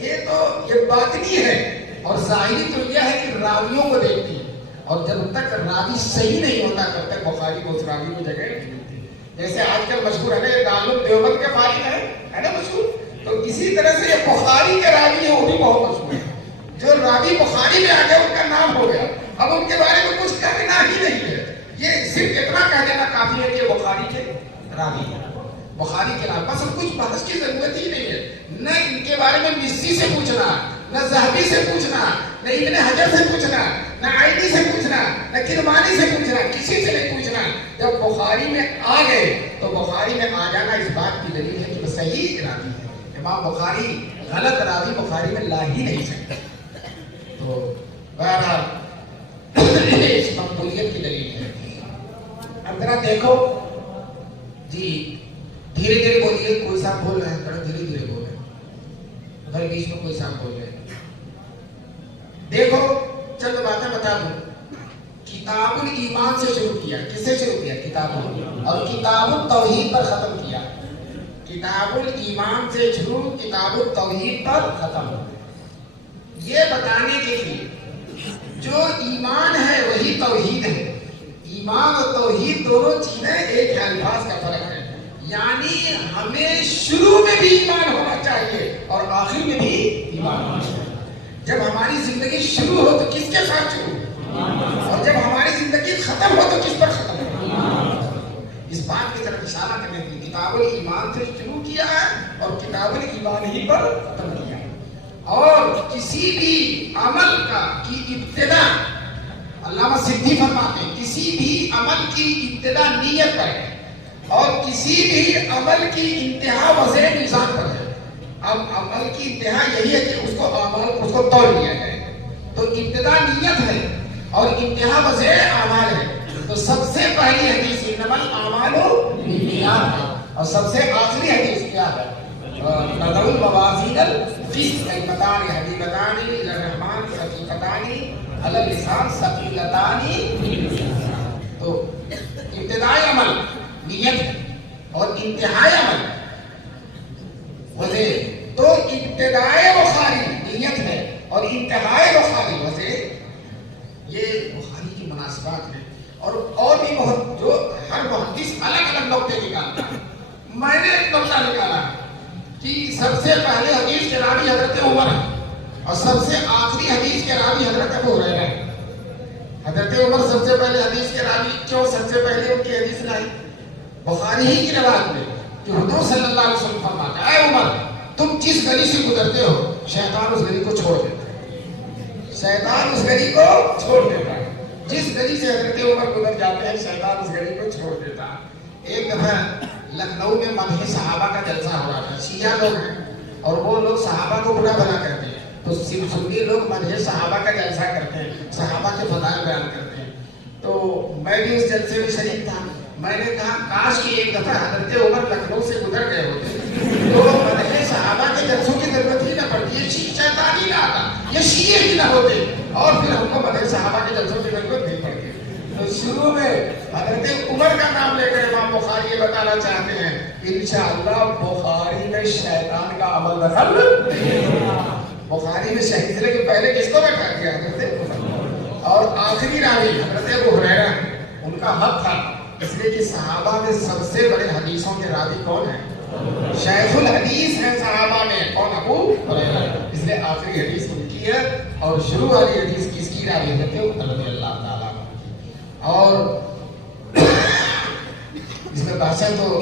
یہ باطنی ہے اور ظاہری تو یہ ہے کہ راویوں کو دیکھتی ہے. اور جب تک راوی صحیح نہیں ہوتا تب تک بخاری کو اس راوی کو جگہ نہیں ملتی. جیسے آج کل مشہور ہے نا دارالعلوم دیوبند کے فارغ ہے نا مشہور. تو اسی طرح سے یہ بخاری کے راوی ہیں وہ بھی بہت مشہور ہے. جو راوی بخاری میں آ گیا ان کا نام ہو گیا. اب ان کے بارے میں کچھ کہنا ہی نہیں ہے. یہ صرف اتنا کہہ دینا کافی ہے کہ بخاری کے راوی ہے. بخاری کے نام بس کچھ بحث کی ضرورت ہی نہیں ہے. نہ ان کے بارے میں مصری سے پوچھنا، نہ ذہبی سے پوچھنا، نہ ابن حجر سے پوچھنا، نہ عائدی سے پوچھنا، نہ کرمانی سے پوچھنا، کسی سے نہیں پوچھنا. جب بخاری میں آ گئے تو بخاری میں آ جانا اس بات کی دلیل ہے کہ وہ صحیح راوی ہے. امام بخاری غلط راوی بخاری میں لا ہی نہیں سکتے. تو بہرحال اس مقبولیت کی دلیل ہے. اب ذرا دیکھو جی، دھیرے دھیرے بولیے. کوئی صاحب بول رہے ہیں ذرا دھیرے دھیرے بول رہے ہیں. ادھر بیچ میں کوئی صاحب بول رہے ہیں. دیکھو چند باتیں بتا دوں. کتاب الایمان سے شروع کیا. کس سے شروع کیا؟ کتاب اور کتاب التوحید پر ختم کیا. کتاب الایمان سے شروع، کتاب التوحید پر ختم. یہ بتانے کے لیے جو ایمان ہے وہی توحید ہے. ایمان اور توحید دونوں چیزیں ایک الفاظ کا فرق ہے. یعنی ہمیں شروع میں بھی ایمان ہونا چاہیے اور آخر میں بھی ایمان ہونا چاہیے. جب ہماری زندگی شروع ہو تو کس کے ساتھ شروع ہو، اور جب ہماری زندگی ختم ہو تو کس پر ختم ہو. اس بات کی طرف اشارہ کرنے کے لیے کتاب الایمان سے شروع کیا ہے اور کتاب الایمان ہی پر ختم کیا. اور کسی بھی عمل کی ابتدا، علامہ سدھی فرماتے ہیں کسی بھی عمل کی ابتدا نیت پر ہے اور کسی بھی عمل کی انتہا وضع میزان پر ہے. اب عمل کی انتہا یہی ہے کہ اس کو تول لیا جائے. تو ابتدا نیت ہے اور انتہا وضع اعمال ہے. تو سب سے پہلی حدیث انما الاعمال بالنیات ہے اور سب سے آخری حدیث کیا ہے؟ نضع الموازین القسط کلمتان حبیبتان الی الرحمن خفیفتان علی اللسان ثقیلتان. تو ابتدائی عمل نیت ہے اور انتہائی عمل وضع. تو ابتدائی بخاری نیت ہے اور انتہائی بخاری وضع. یہ بخاری کی مناسبات ہے. اور بھی بہت جو ہر محدث الگ الگ نقطے نکالتا ہے. میں نے ایک نقطہ نکالا کہ سب سے پہلے حدیث کے راوی حضرت عمر ہے اور سب سے آخری حدیث کے راوی حضرت ابو ہریرہ ہے. حضرت عمر سب سے پہلے حدیث کے راوی کیوں سب سے پہلے ان کی حدیث لائی؟ بخاری ہی کی روایت میں کہ حضور صلی اللہ علیہ وسلم فرماتا ہے اے عمر تم جس گلی سے گزرتے ہو شیطان اس گلی کو چھوڑ دیتا ہے. شیطان اس گلی کو چھوڑ دیتا ہے. جس گلی سے حضرت عمر گزر جاتے ہیں شیطان اس گلی کو چھوڑ دیتا ہے. ایک دفعہ لکھنؤ میں مدح صحابہ کا جلسہ ہو رہا تھا. شیعہ لوگ ہیں اور وہ لوگ صحابہ کو برا بھلا کرتے ہیں. تو سنی لوگ مدح صحابہ کا جلسہ کرتے ہیں، صحابہ کے فضائل بیان کرتے ہیں. تو میں بھی اس جلسے میں شریک تھا. میں نے کہا کاش کہ ایک دفعہ حضرت عمر لکھنؤ سے گزر گئے ہوتے تو مدح صحابہ کے جلسوں کی ضرورت ہی نہ پڑتی. یہ شیطان ہی نہ آتا، یہ شیعہ ہی نہ ہوتے اور پھر ہم کو مدح صحابہ کے جلسوں کی ضرورت نہیں پڑتی. تو شروع میں حضرت عمر کا نام لے کر امام بخاری یہ بتانا چاہتے ہیں انشاءاللہ بخاری میں شیطان کا عمل دخل بخاری میں شہید سے پہلے کس کو بیٹھا دیا حضرت عمر اور آخری راوی حضرت ابو ہریرہ ان کا حق تھا اس لیے کہ صحابہ میں سب سے بڑے حدیثوں کے راوی کون ہیں شیخ الحدیث ہیں صحابہ میں کون ابو ہریرہ اس لیے آخری حدیث ان کی ہے اور شروع والی حدیث کس کی راوی ہے رضی اللہ تعالیٰ اور اس میں بحثیں تو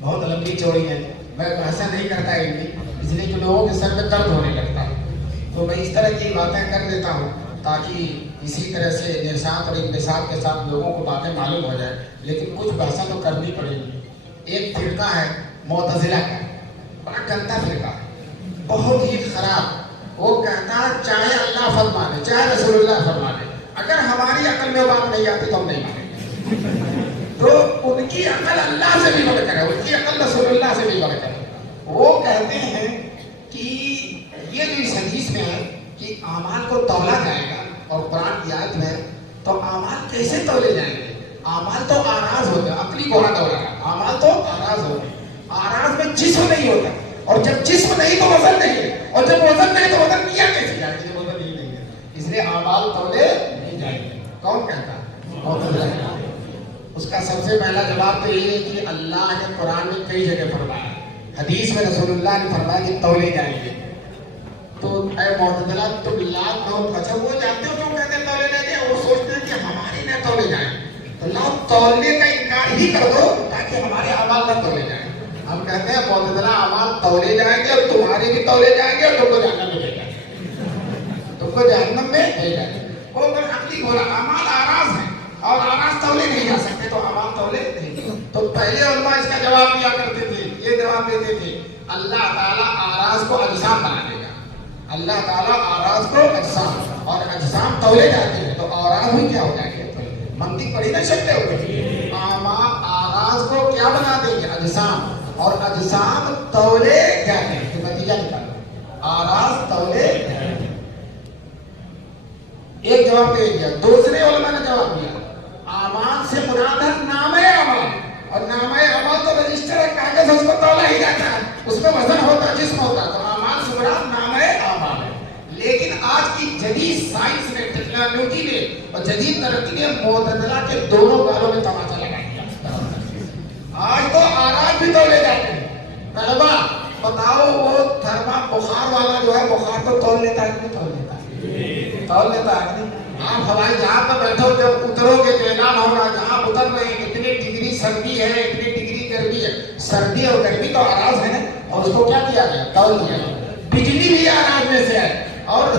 بہت لمبی چوڑی ہیں میں بحثیں نہیں کرتا اس لیے کہ لوگوں کے سر میں درد ہونے لگتا ہے تو میں اس طرح کی باتیں کر دیتا ہوں تاکہ اسی طرح سے ارشاد اور انبساط کے ساتھ لوگوں کو باتیں معلوم ہو جائے لیکن کچھ بحثیں تو کرنی پڑیں گی ایک فرقہ ہے معتزلہ کا بڑا گندا فرقہ بہت ہی خراب وہ کہتا چاہے اللہ فرما دے چاہے رسول اللہ فرما دے اگر ہماری عقل میں بات نہیں آتی تو ہم نہیں مانیں تو ان کی عقل اللہ سے بھی بڑھ کر ہے ان کی عقل رسول اللہ سے بھی بڑھ کر ہے وہ کہتے ہیں کہ یہ جو اس حدیث میں ہے کہ اعمال کو تولا جائے گا اور قرآن کی آیت میں تو اعمال کیسے تولے جائیں گے اعمال تو آراز ہوتے ہیں عقلی گھوڑا دوڑا اعمال تو آراز ہوتے ہیں آراز میں جسم نہیں ہوتا اور جب جسم نہیں تو وزن نہیں ہے اور جب وزن نہیں تو وزن کیا کیسے جائے گا وزن ہی نہیں ہے اس لیے اعمال تولے نہیں جائیں گے کون کہتا ہے اس کا سب سے پہلا جواب تو یہ ہے کہ اللہ نے قرآن میں کئی جگہ فرمایا حدیث میں رسول اللہ نے فرمایا کہ تولے جائیں گے تو اے معتزلہ تم لاکھ لوگ اچھا وہ جانتے ہو کیوں کہتے ہیں تولے نہیں جائیں وہ سوچتے ہیں کہ ہمارے نہ تولے جائیں تو لاؤ تولنے کا انکار ہی کر دو تاکہ ہمارے اعمال نہ تولے جائیں ہم کہتے ہیں معتزلہ اعمال تولے جائیں گے اور تمہارے بھی تولے جائیں گے اور تم کو جہنم میں بھیجا جائے گا تم کو جہنم میں بھیجا جائے گا وہ عقلی بولا اعمال آراز ہیں اور آراز تولے نہیں جا سکتے تو اعمال تولے نہیں تو پہلے علماء اس کا جواب دیا کرتے تھے یہ جواب دیتے تھے اللہ تعالیٰ آراز کو اجسام بنا دے گا اللہ تعالیٰ آراز کو اجسام اور اجسام تولے جاتے ہیں تو آراز بھی کیا ہو جائیں گے منطق پڑھی نہ سکتے ہو آراز کو کیا بنا دیں گے اجسام اور اجسام تولے جاتے ہیں تو نتیجہ نکالو آراز تولے ایک جواب دے دیا دوسرے علماء نے جواب دیا اعمال سے مراد ہے نامہ عمل اور نامہ عمل تو رجسٹر کاغذ اس کو تولا ہی جاتا ہے اس میں وزن ہوتا جسم ہوتا تو اعمال سے مراد نامہ عمل ہے لیکن آج کی جدید سائنس نے ٹیکنالوجی نے اور جدید ترقی نے معتزلہ کے دونوں گالوں میں تماچا لگا دیا آج تو آراز بھی تولے جاتے ہیں طلبا بتاؤ وہ تھرما بخار والا جو ہے بخار تو تول لیتا ہے نہیں تول لیتا ہے تول لیتا ہے آپ ہوائی جہاز پر بیٹھو جب اترو گے تو اعلان ہوگا جہاں اتر رہے ہیں اتنی ڈگری سردی ہے اتنی ڈگری گرمی ہے سردی اور گرمی تو آراز ہے اور اس کو کیا کیا گیا تول دیا بجلی بھی آراز میں سے ہے اور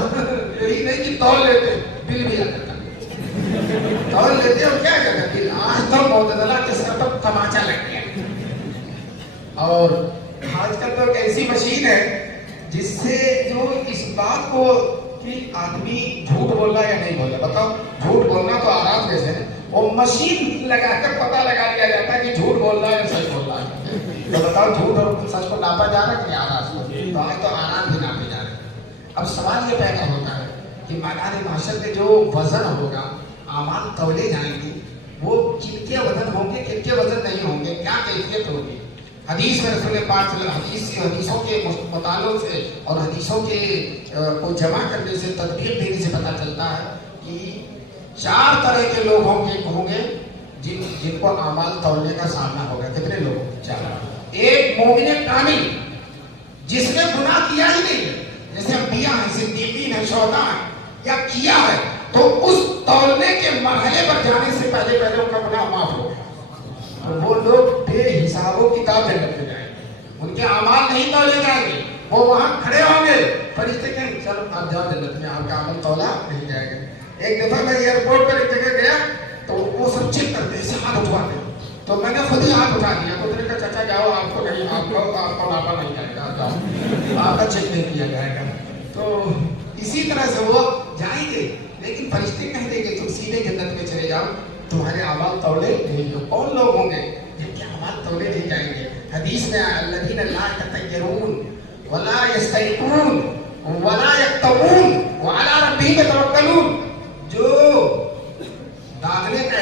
یہی نہیں کہ تول لیتے بل بھی آتا تول لیتے اور کیا کرتے بل آج تو معتزلہ کے سر پر تماچا لگ گیا اور آج کل تو ایک ایسی مشین ہے جس سے جو اس بات کو کہ آدمی جھوٹ بول رہا ہے یا نہیں بول رہا بتاؤ جھوٹ بولنا تو آراز میں سے وہ مشین لگا کر پتہ لگا لیا جاتا ہے کہ جھوٹ بول رہا ہے یا سچ بول رہا ہے تو بتاؤ جھوٹ اور سچ کو ناپا جا رہا ہے کہ آراز کو تو آج تو آراز بھی ناپے جا رہے ہیں اب سوال یہ پیدا ہوتا ہے کہ میدان محشر میں جو وزن ہوگا اعمال تولے جائیں گے وہ کن کے وزن ہوں گے کن کے وزن نہیں ہوں گے کیا کیفیت ہوگی حدیث میں رسول پاک صلی اللہ علیہ وسلم حدیثوں کے مطالعوں سے اور حدیثوں کے کو جمع کرنے سے تدبیر دینے سے پتہ چلتا ہے کہ 4 طرح کے لوگ ہوں گے جن کو اعمال تولنے کا سامنا ہوگا کتنے لوگ 4 ایک مومن کامل جس نے گناہ کیا ہی نہیں ہے جیسے انبیاء ہیں صدیقین ہیں شہداء ہیں یا کیا ہے تو اس تولنے کے مرحلے پر جانے سے پہلے ان کا گناہ معاف ہو وہ لوگ بے حساب و کتاب جنت میں جائیں گے ان کے اعمال نہیں تولے جائیں گے وہ وہاں کھڑے ہوں گے فرشتے کہیں چلو آپ جاؤ جنت میں آپ کا عمل تولا نہیں جائے گا ایک دفعہ میں ایئرپورٹ پر ایک جگہ گیا تو وہ سب چیک کرتے ہیں ہاتھ اٹھواتے تو میں نے خود ہی ہاتھ اٹھا دیا تو نے کہا چچا جاؤ آپ کو نہیں آپ کو ناپا نہیں جائے گا جاؤ آپ کا چیک نہیں کیا جائے گا تو اسی طرح سے وہ جائیں گے لیکن فرشتے کہہ دیں گے تم سیدھے جنت میں چلے جاؤ تمہارے اعمال تولے نہیں ہو کون لوگ ہوں گے جن کے اعمال تولے نہیں جائیں گے حدیث میں الذین لا یتطیرون ولا یستیقون ولا یکتوون وعلی ربہم یتوکلون جو داغنے کا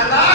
1000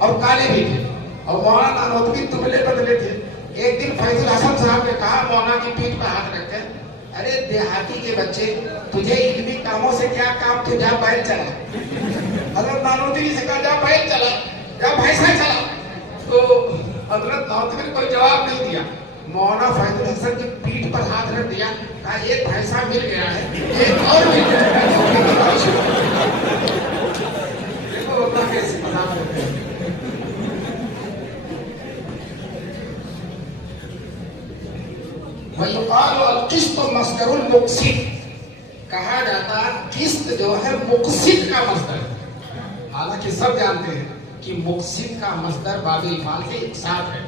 اور کالے بھی تھے، اور مولانا نانوتوی دبلے پتلے تھے. ایک دن فیض الحسن صاحب نے کہا مولانا کی پیٹھ پہ ہاتھ رکھ کر، ارے دیہاتی کے بچے، تجھے علمی کاموں سے کیا کام، تو جا بیل چلا. حضرت نانوتوی سے کہا جا بیل چلا، جا بھینسا چلا. تو حضرت نانوتوی نے کوئی جواب نہیں دیا. مولانا فیض الحسن کی پیٹھ پر ہاتھ رکھ دیا، کہا ایک بھینسا مل گیا ہے، ایک اور مل گیا ہے. دیکھو اللہ کیسے مذاق کرتے ہیں. وَيُقَالُ الْقِسْطُ مَصْدَرُ الْمُقْسِطِ، کہا جاتا قسط جو ہے مقسط کا مصدر ہے. حالانکہ سب جانتے ہیں کہ مقسط کا مصدر باب الفعل سے اقساط ہے.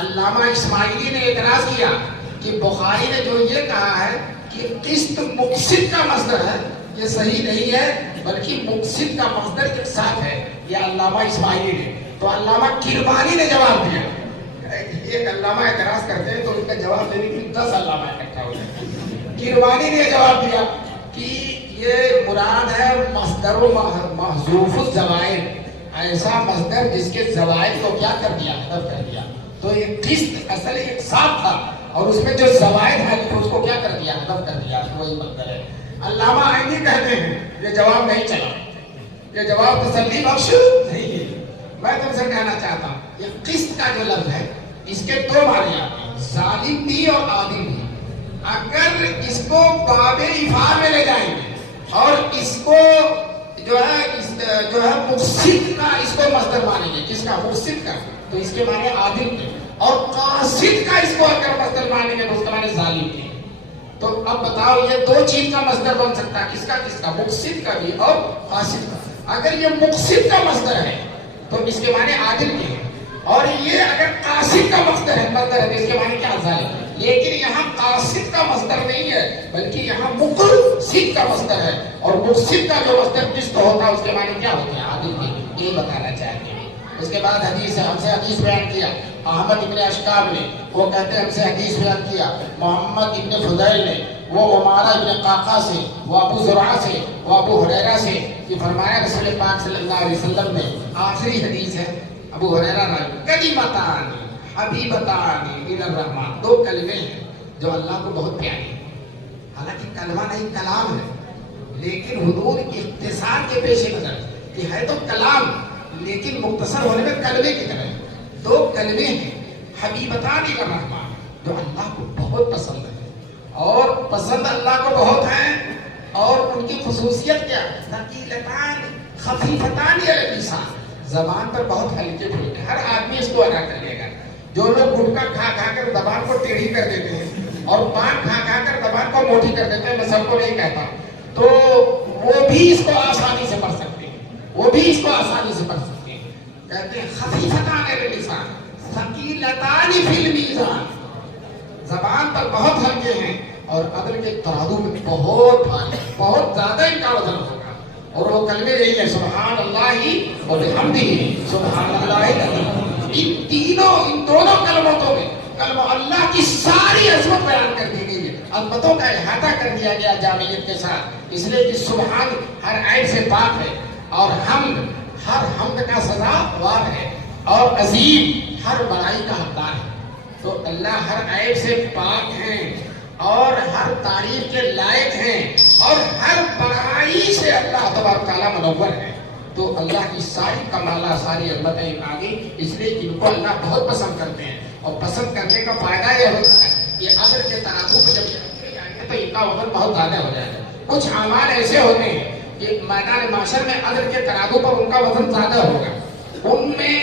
علامہ اسماعیلی نے اعتراض کیا کہ بخاری نے جو یہ کہا ہے کہ قسط مقسط کا مصدر ہے، یہ صحیح نہیں ہے، بلکہ مقسط کا مصدر اقساط ہے. یہ علامہ اسماعیلی نے. تو علامہ کرمانی نے جواب دیا. ایک علامہ اعتراض کرتے ہیں تو ان کا جواب دینے کے لیے 10 علامہ اکٹھا ہو جاتے ہیں. کرمانی نے جواب دیا کہ یہ مراد ہے مصدر و محذوف الزوائد، ایسا مصدر جس کے زوائد کو کیا کر دیا، حذف کر دیا. تو یہ قسط اصل ایک ساتھ تھا، اور اس میں جو زوائد ہے اس کو کیا کر دیا، حذف کر دیا. وہی مصدر ہے. علامہ عینی کہتے ہیں یہ جواب نہیں چلا، یہ جواب تسلی بخش نہیں ہے. میں تم سے کہنا چاہتا ہوں یہ قسط کا جو لفظ ہے اس کے 2 معنی آتے ہیں، ظالم بھی اور عادل بھی. اگر اس کو باب افعال میں لے جائیں گے اور اس کو جو ہے مقسط کا اس کو مصدر مانیں گے، کس کا، مقسط کا، تو اس کے معنی عادل کے، اور قاصد کا اس کو اگر مصدر مانیں گے تو اس کے معنی ظالم کے. تو اب بتاؤ یہ 2 چیز کا مصدر بن سکتا ہے، کس کا، مقسط کا بھی اور قاصد کا. اگر یہ مقسط کا مصدر ہے تو اس کے معنی عادل کے ہیں، اور یہ اگر قاصد کا مصدر ہے تو اس کے معنی کیا، ظالم. لیکن یہاں قاصد کا مصدر نہیں ہے بلکہ یہاں مقصد کا مصدر ہے، اور مقصد کا جو مصدر قسط ہوتا ہے اس کے معنی کیا ہوتے ہیں، عادل کے. یہ بتانا چاہتے ہیں. اس کے بعد حدیث ہے، ہم سے حدیث بیان کیا احمد ابن اشکاب نے، وہ کہتے ہیں ہم سے حدیث بیان کیا محمد ابن فضیل نے، وہ عمارہ ابن قعقاع سے، وہ ابو زرعہ سے، وہ ابو ہریرہ سے، کہ فرمایا رسول پاک صلی اللہ علیہ وسلم نے، آخری حدیث ہے ابو ہریرہ نے، کلمتان حبیبتان الی الرحمن، 2 کلمے ہیں جو اللہ کو بہت پیارے ہیں. حالانکہ کلمہ نہیں کلام ہے، لیکن حضور اختصار کے پیش نظر کہ ہے تو کلام لیکن مختصر ہونے میں کلمے کی طرح. 2 کلمے ہیں حبیبتان الی الرحمن جو اللہ کو بہت پسند ہے، اور پسند اللہ کو بہت ہیں، اور ان کی خصوصیت کیا، ثقیلتان خفیفتان علی اللسان، زبان پر بہت ہلکے پھلکے، ہر آدمی اس کو ادا کر لے گا. جو لوگ گٹکا کھا کر زبان کو ٹیڑھی کر دیتے ہیں اور پان کھا کر زبان کو موٹی کر دیتے ہیں، میں سب کو نہیں کہتا، تو وہ بھی اس کو آسانی سے پڑھ سکتے ہیں، کہتے ہیں خفیفتان علی اللسان ثقیلتان فی المیزان، زبان پر بہت ہلکے ہیں اور عدل کے ترازو میں بہت بھاری، بہت زیادہ ان کا وزن ہوگا. اور وہ کلمے یہی ہے، سبحان اللہ و بحمدہ سبحان اللہ العظیم. ان دونوں کلمتوں میں کلمہ اللہ کی ساری عظمت بیان کر دی گئی ہے، عظمتوں کا احاطہ کر دیا گیا جامعیت کے ساتھ، اس لیے کہ سبحان ہر عیب سے پاک ہے، اور حمد ہر حمد کا سزاوار ہے، اور عظیم ہر بڑائی کا حقدار ہے. تو اللہ ہر عیب سے پاک ہیں اور ہر تعریف کے لائق ہیں، اور ہر بڑائی سے اللہ تبارک تعالیٰ منور ہے. تو اللہ کی ساری کمالات، ساری عظمتیں آگے، اس لیے ان کو اللہ بہت پسند کرتے ہیں. اور پسند کرنے کا فائدہ یہ ہوتا ہے کہ عدل کے ترازو پہ جب جائیں گے تو ان کا وزن بہت زیادہ ہو جائے گا. کچھ اعمال ایسے ہوتے ہیں کہ میدان محشر میں عدل کے ترازو پر ان کا وزن زیادہ ہوگا. ان میں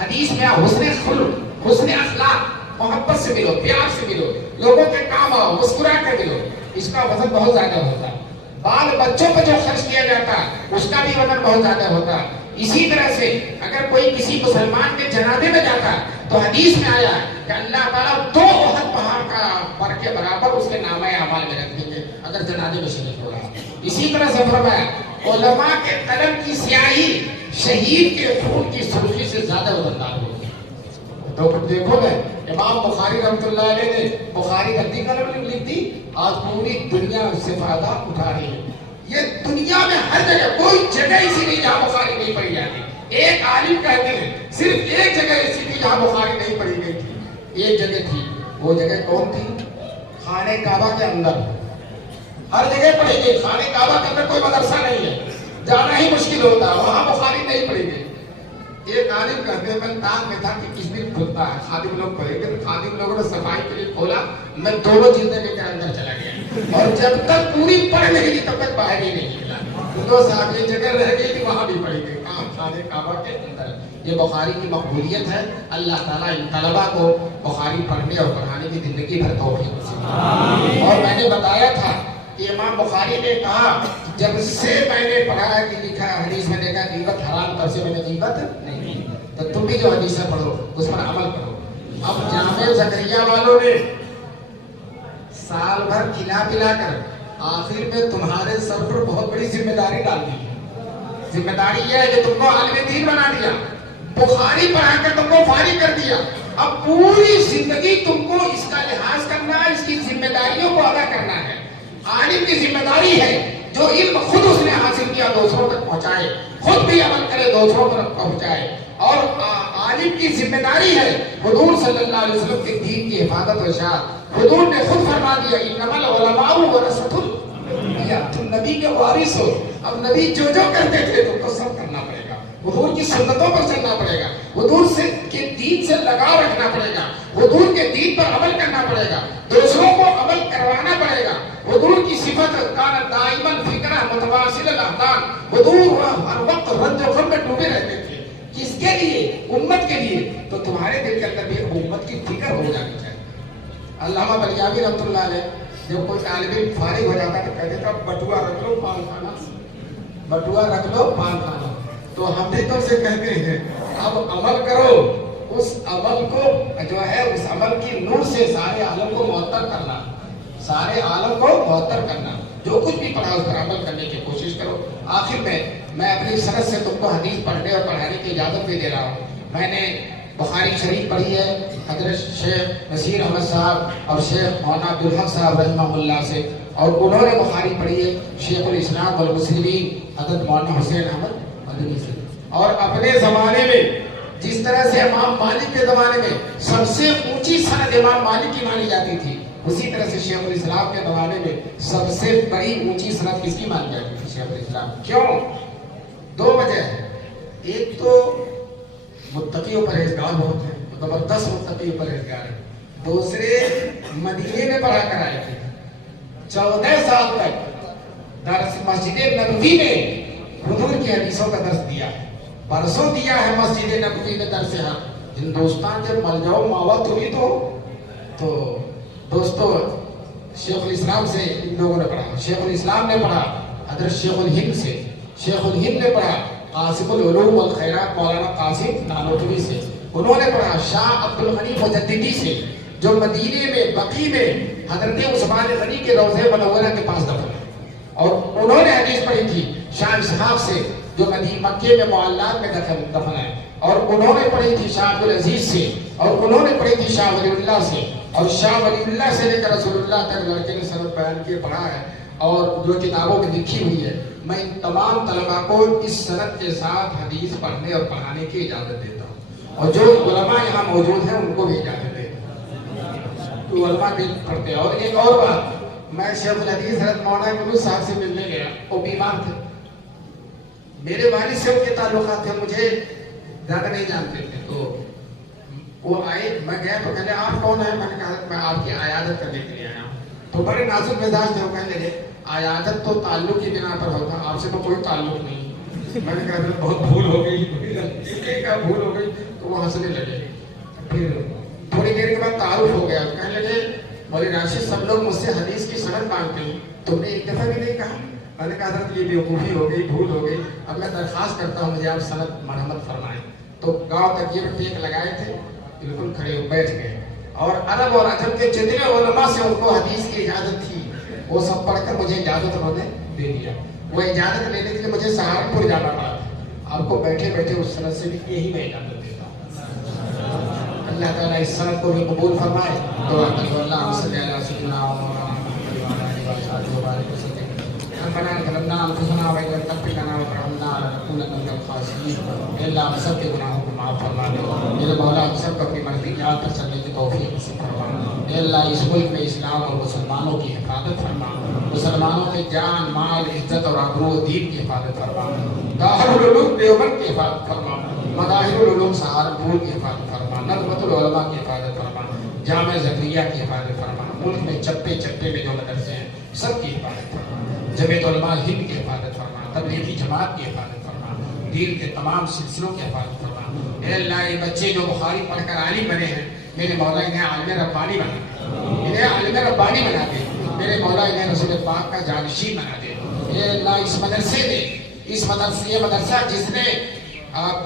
حدیث میں حسن خلق، حسن اخلاق، محبت سے ملو، پیار سے ملو، لوگوں کے کام آؤ، مسکرا کے ملو، اس کا وزن بہت زیادہ ہوتا ہے. بال بچوں پہ جو خرچ کیا جاتا ہے اس کا بھی وزن بہت زیادہ ہوتا ہے. اسی طرح سے اگر کوئی کسی مسلمان کے جنازے میں جاتا ہے تو حدیث میں آیا ہے کہ اللہ تعالیٰ 2 احد پہاڑ کا پر کے برابر اس کے نامہ اعمال میں رکھ دیں گے اگر جنازے میں شریک ہو رہا ہے. اسی طرح سے فرمایا علماء کے قلم کی سیاہی شہید کے خون کی سرخی سے زیادہ وزندار ہوتی ہے. تو دیکھو نا امام بخاری رحمۃ اللہ علیہ نے بخاری گدی قلم لکھ دی، آج پوری دنیا اس سے فائدہ اٹھا رہی ہے. یہ دنیا میں ہر جگہ کوئی جگہ ایسی نہیں جہاں بخاری نہیں پڑھی جاتی. ایک عالم کہتے ہیں صرف ایک جگہ ایسی تھی جہاں بخاری نہیں پڑھی گئی تھی، ایک جگہ تھی، وہ جگہ کون تھی؟ خانہ کعبہ کے اندر۔ ہر جگہ پڑھی گئی، خانہ کعبہ کے اندر کوئی مدرسہ نہیں ہے، جانا ہی مشکل ہوتا ہے، وہاں بخاری نہیں پڑھی گئی۔ ایک عالم کہتے ہیں میں تاک میں تھا کہ کس دن کھلتا ہے، خادم لوگ پڑھیں گے، خادم لوگوں نے صفائی کے لیے کھولا، میں دونوں چیزیں لے کر اندر چلا گیا، اور جب تک پوری پڑھ نہیں لی تب تک باہر ہی نہیں نکلا۔ دو صاحب یہ جگہ رہ گئی تھی، وہاں بھی پڑھی گئی، کہاں؟ خانہ کعبہ کے اندر۔ یہ بخاری کی مقبولیت ہے، اللہ تعالیٰ ان طلباء کو بخاری پڑھنے اور پڑھانے کی زندگی بھر توفیق نصیب فرمائے۔ اور میں نے بتایا تھا کہ امام بخاری نے کہا جب سے میں نے پڑھا ہے کہ لکھا ہے حدیث میں نے کہا غیبت حرام، تب سے میں نے غیبت نہیں کی۔ تو تم بھی جو حدیثیں پڑھو اس پر عمل کرو۔ اب جامع زکریا والوں نے سال بھر کھلا پلا کر آخر میں تمہارے سر پر بہت بڑی ذمہ داری ڈال دی۔ ذمہ داری یہ ہے کہ تم کو عالم دین بنا دیا، بخاری پڑھا کر تم کو فارغ کر دیا، اب پوری زندگی تم کو اس کا لحاظ کرنا ہے، اس کی ذمہ داریوں کو ادا کرنا ہے۔ عالم کی ذمہ داری ہے جو علم خود اس نے حاصل کیا دوسروں تک پہنچائے، خود بھی عمل کرے دوسروں تک پہنچائے، اور عالم کی ذمہ داری ہے حضور صلی اللہ علیہ وسلم کے دین کی حفاظت و اشاعت۔ حضور نے خود فرما دیا انما العلماء ورثۃ الانبیاء، تم نبی کے وارث ہو۔ اب نبی جو جو کرتے تھے تم کو سب کرنا پڑے گا، حضور کی سنتوں پر چلنا پڑے گا، حضور سے کے دین سے لگاؤ رکھنا پڑے گا، حضور کے دین پر عمل کرنا پڑے گا، دوسروں کو عمل کروانا پڑے گا۔ حضور کی صفت کانت دائما فکرہ متواصل الاحزان، حضور ہر وقت رنج و غم میں ڈوبے رہتے تھے۔ کس کے لیے؟ امت کے لیے۔ تو تمہارے دل کے اندر بھی امت کی فکر ہو جانی چاہیے۔ علامہ بلیاوی رحمۃ اللہ علیہ جب کوئی طالب علم فارغ ہو جاتا تو کہتے تھا بٹوا رکھ لو پان کھانا، بٹوا رکھ لو پان کھانا۔ تو ہم بھی تو سے کہتے ہیں اب عمل کرو، اس عمل کو جو ہے اس عمل کی نور سے سارے عالم کو معطر کرنا، سارے عالم کو معطر کرنا، جو کچھ بھی پڑھا اس پر عمل کرنے کی کوشش کرو۔ آخر میں اپنی سند سے تم کو حدیث پڑھنے اور پڑھانے کی اجازت بھی دے رہا ہوں۔ میں نے بخاری شریف پڑھی ہے حضرت شیخ نصیر احمد صاحب اور شیخ مولانا عبدالحق صاحب رحمہ اللہ سے، اور انہوں نے بخاری پڑھی ہے شیخ الاسلام والمسلمین حضرت مولانا حسین احمد مدنی سے۔ اور اپنے زمانے میں جس طرح سے امام مالک کے زمانے میں سب سے اونچی سند امام مالک کی مانی جاتی تھی، اسی طرح سے شیخ الاسلام کے زمانے میں سب سے بڑی اونچی سند کس کی مانی جاتی تھی؟ شیخ الاسلام۔ کیوں؟ دو وجہ ہے۔ ایک تو متقی و پرہیزگار بہت ہیں، زبردست متقی و پرہیزگار ہیں۔ دوسرے مدینے میں پڑھا کر آئے تھے، 14 سال تک درس مسجد نبوی میں حضور کی حدیثوں کا درس دیا ہے، برسوں دیا ہے مسجد نبوی میں درس ہے۔ ہندوستان جب ملجاؤ ماوت ہوئی تو دوستو شیخ الاسلام سے ان لوگوں نے پڑھا، شیخ الاسلام نے پڑھا حضرت شیخ الہند سے، شیخ الہند نے پڑھا قاسم العلوم والخیرات مولانا قاسم نانوتوی سے، انہوں نے پڑھا شاہ عبد الغنی مجددی سے جو مدینے میں بقی میں حضرت عثمان غنی کے روضہ منورہ کے پاس دفن ہے، اور انہوں نے حدیث پڑھی تھی شاہ اسحاق سے جو مکے میں معلات میں دفن ہے، اور انہوں نے پڑھی تھی شاہ عبدالعزیز سے، اور انہوں نے پڑھی تھی شاہ ولی اللہ سے، اور شاہ ولی اللہ سے لے کر رسول اللہ تک لڑکے نے سند بیان کیے پڑھا ہے، اور جو کتابوں میں لکھی ہوئی ہے۔ میں ان تمام طلباء کو اس سند کے ساتھ حدیث پڑھنے اور پڑھانے کی اجازت دیتا ہوں، اور جو علماء یہاں موجود ہیں ان کو بھی اجازت دیتا ہوں، تو علماء بھی پڑھتے ہیں۔ اور ایک اور بات، میں شیخ الحدیث حضرت مولانا یونس صاحب سے ملنے گیا، وہ بیمار تھے، میرے والد سے ان کے تعلقات تھے، مجھے زیادہ نہیں جانتے تھے، تو وہ آئے، میں گیا تو کہنے آپ کون ہیں؟ میں نے کہا میں آپ کی عیادت کرنے کے لیے آیا ہوں۔ تو بڑے نازک مزاج تھے، وہ کہنے لگے عیادت تو تعلق کی بنا پر ہوتا، آپ سے تو کوئی تعلق نہیں۔ میں نے کہا بہت بھول ہو گئی، کیا بھول ہو گئی؟ تو وہ ہنسنے لگے۔ پھر تھوڑی دیر کے بعد تعارف ہو گیا، کہنے لگے مولوی راشد سب لوگ مجھ سے حدیث کی سند مانگتے ہیں، تم نے ایک دفعہ بھی نہیں کہا۔ میں نے کہا حضرت یہ بیوقوفی ہو گئی، بھول ہو گئی، اب میں درخواست کرتا ہوں مجھے آپ سند مرحمت فرمائیں۔ تو گاؤں تک یہ ٹیک لگائے تھے، بالکل کھڑے ہو بیٹھ گئے، اور عرب اور عجم کے جتنے علماء سے ان کو حدیث کی اجازت تھی وہ سب پڑھ کر مجھے اجازت انہوں نے دے دیا۔ وہ اجازت لینے کے لیے مجھے سہارنپور جانا پڑا تھا، آپ کو بیٹھے بیٹھے اس سند سے بھی یہی میں اجازت دیتا ہوں۔ اللہ تعالیٰ اس سند کو بھی قبول فرمائے۔ دعا کرو اللہ صلی اللہ علیہ وسلم۔ ربنا ظلمنا انفسنا وان لم تغفر لنا وترحمنا لنكونن من الخاسرین. اے اللہ ہم سب کے گناہوں کو معاف فرما دے. میرے مولا ہم سب کو اپنی مرضی کی راہ پر چلنے کی توفیق نصیب فرما. اے اللہ اس ملک میں اسلام اور مسلمانوں کی حفاظت فرما. مسلمانوں کے جان مال عزت اور آبرو و دین کی حفاظت فرما. دارالعلوم دیوبند کی حفاظت فرما. مظاہر العلوم سہارنپور کی حفاظت فرما. ندوۃ العلماء کی حفاظت فرما. جامع زکریا کی حفاظت فرما. ملک میں چپے چپے میں جو مدرسے ہیں سب کی حفاظت فرما. جمعیت علماء ہند کی حفاظت فرما. تبلیغی جماعت کی حفاظت فرما. دین کے تمام سلسلوں کی حفاظت فرما. اے اللہ یہ بچے جو بخاری پڑھ کر عالم بنے ہیں میرے مولا انہیں عالم ربانی بنا دے. انہیں عالم ربانی بنا دے. میرے مولا انہیں رسول پاک کا جانشین بنا دے. اے اللہ اس مدرسے میں یہ مدرسہ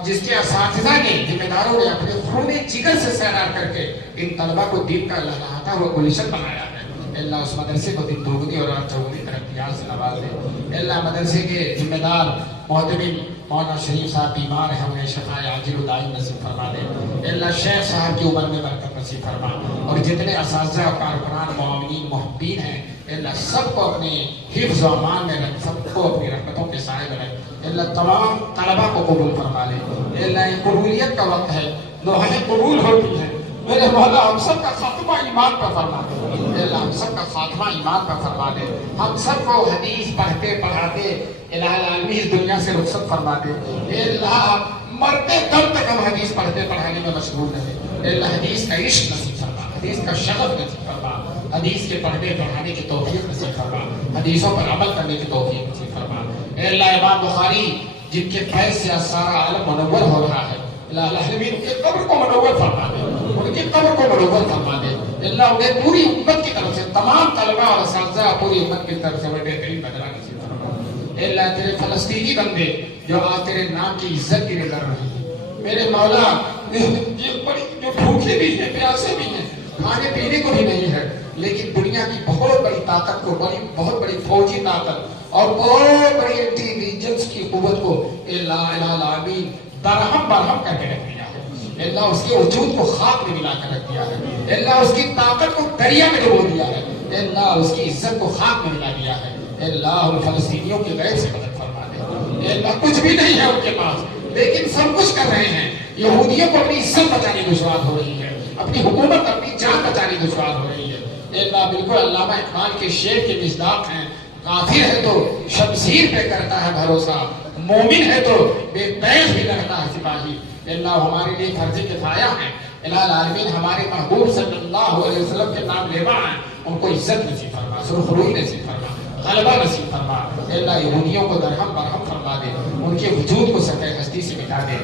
جس کے اساتذہ نے ذمہ داروں نے اپنے خون جگر سے سیراب کر کے ان طلبہ کو دین کا لہراتا ہوا گلشن بنایا ہے. اللہ اس مدرسے کو دن دوگنی اور رات چوگنی ترقیات سے نواز دے. اللہ مدرسے کے ذمہ دار محتمم مولانا شریف صاحب بیمار ہیں انہیں شفائے عاجل و دائم نصیب فرما دے. اللہ شیخ صاحب کی عمر میں برکت نصیب فرما. اور جتنے اساتذہ اور کارکنان معاونین محبین ہیں اللہ سب کو اپنے حفظ و امان میں رکھ. سب کو اپنی رحمتوں کے سائے میں رکھ. اللہ تمام طلبہ کو قبول فرما لے. اللہ یہ قبولیت کا وقت ہے. لوحیں قبول ہوتی ہیں. میرے مولا ہم سب کا خاتمہ ایمان پر فرما دے. اللہ ہم سب کا خاتمہ ایمان پر فرما دے. ہم سب کو حدیث پڑھتے پڑھاتے الہ العالمین اس دنیا سے رخصت فرما دے. اے اللہ مرتے دم تک ہم حدیث پڑھتے پڑھانے میں مشغول رہے. اے اللہ حدیث کا عشق نصیب فرما. حدیث کا شغف نصیب فرما. حدیث کے پڑھنے پڑھانے کی توفیق نصیب فرما. حدیثوں پر عمل کرنے کی توفیق نصیب فرما. اے اللہ امام بخاری جن کے فیض سے سارا عالم منور ہو رہا ہے الہ العالمین ان کے قبر کو منور فرما دے. ان کی قبر کو منور فرما دے. اللہ انہیں پوری امت کی طرف سے تمام طلبہ اور اساتذہ پوری امت کی طرف سے بہترین بدلہ نصیب فرما. اے اللہ تیرے فلسطینی بندے جو آج تیرے نام کی عزت کے لیے کر رہے ہیں میرے مولا جو بھوکے بھی ہیں پیاسے بھی ہیں کھانے پینے کو بھی نہیں ہے لیکن دنیا کی بہت بڑی طاقت کو بہت بڑی فوجی طاقت اور بہت بڑی انٹی انٹیلیجنس کی قوت کو الہ العالمین برہم کر کے رکھ دیا ہے. اللہ اس کے وجود کو خاک میں ملا کر رکھ دیا ہے. اللہ اس کی طاقت کو دریا میں ڈبو دیا ہے. اللہ اس کی عزت کو خاک میں ملا دیا ہے. اللہ ان فلسطینیوں کی غیر سے مدد فرما دے. اللہ کچھ بھی نہیں ہے ان کے پاس لیکن سب کچھ کر رہے ہیں. یہودیوں کو اپنی عزت بچانی دشوار ہو رہی ہے. اپنی حکومت اپنی جان بچانی دشوار ہو رہی ہے. اللہ بالکل علامہ اقبال کے شعر کے مصداق ہیں. کافر ہے تو شمشیر پہ کرتا ہے بھروسہ. مومن ہے تو بے بیش بھی لگتا ہے سپاہی. اللہ ہمارے لیے فرض کفایہ ہے. الہ العالمین ہمارے محبوب صلی اللہ علیہ وسلم کے نام لیوا ہیں ان کو عزت نصیب فرما. سرخروئی نصیب فرما. غلبہ نصیب فرما. اللہ یہودیوں کو درہم برہم فرما دے. ان کے وجود کو سطح ہستی سے مٹا دے.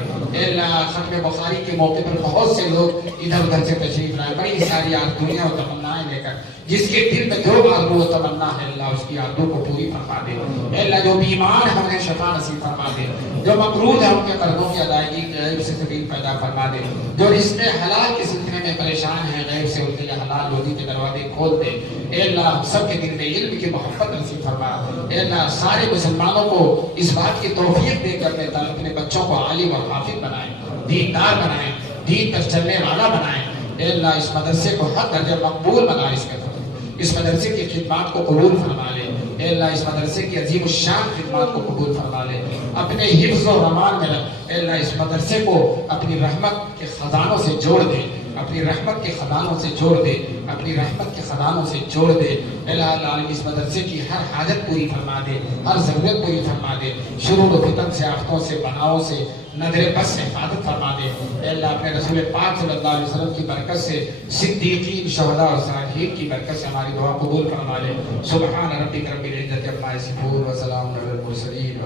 اللہ ختم بخاری کے موقع پر بہت سے لوگ ادھر ادھر سے تشریف لائے بڑی ساری آج دنیا و تمنائیں لے کر. جس کے دل میں جو آرزو و تمنا ہے اللہ اس کی آرزو کو پوری فرما دے. اللہ جو بیمار ہے انہیں شفا نصیب فرما دے. جو مقروض ہے ان کے قرضوں کی ادائیگی غیب سے سبیل پیدا فرما دے. جو رشتے حلال کے سلسلے میں پریشان ہیں غیب سے ان کے لیے حلال روزی کے دروازے کھول دے. اے اللہ سب کے دل میں علم کی محبت نصیب فرما. اے اللہ سارے مسلمانوں کو اس بات کی توفیق دے کر اپنے بچوں کو عالم اور حافظ بنائیں. دیندار بنائیں. دین پر چلنے والا بنائیں. اے اللہ اس مدرسے کو ہر درجہ مقبول مدارس میں اس مدرسے کی خدمات کو قبول فرما لے. اے اللہ اس مدرسے کی عظیم الشان خدمات کو قبول فرما لے. اپنے حفظ و امان میں رکھ. اے اللہ اس مدرسے کو اپنی رحمت کے خزانوں سے جوڑ دے. اپنی رحمت کے خزانوں سے جوڑ دے. اپنی رحمت کے خزانوں سے جوڑ دے. الہ العالمین اس مدرسے کی ہر حاجت پوری فرما دے. ہر ضرورت پوری فرما دے. شرور و فتن سے آفتوں سے بناؤں سے نظر بس سے حفاظت فرما دے. اے اللہ اپنے رسول پاک صلی اللہ علیہ وسلم کی برکت سے صدیقین شہداء اور صالحین کی برکت سے ہماری دعا قبول فرما لے. سبحان ربک رب العزت عما یصفون و سلام علی المرسلین.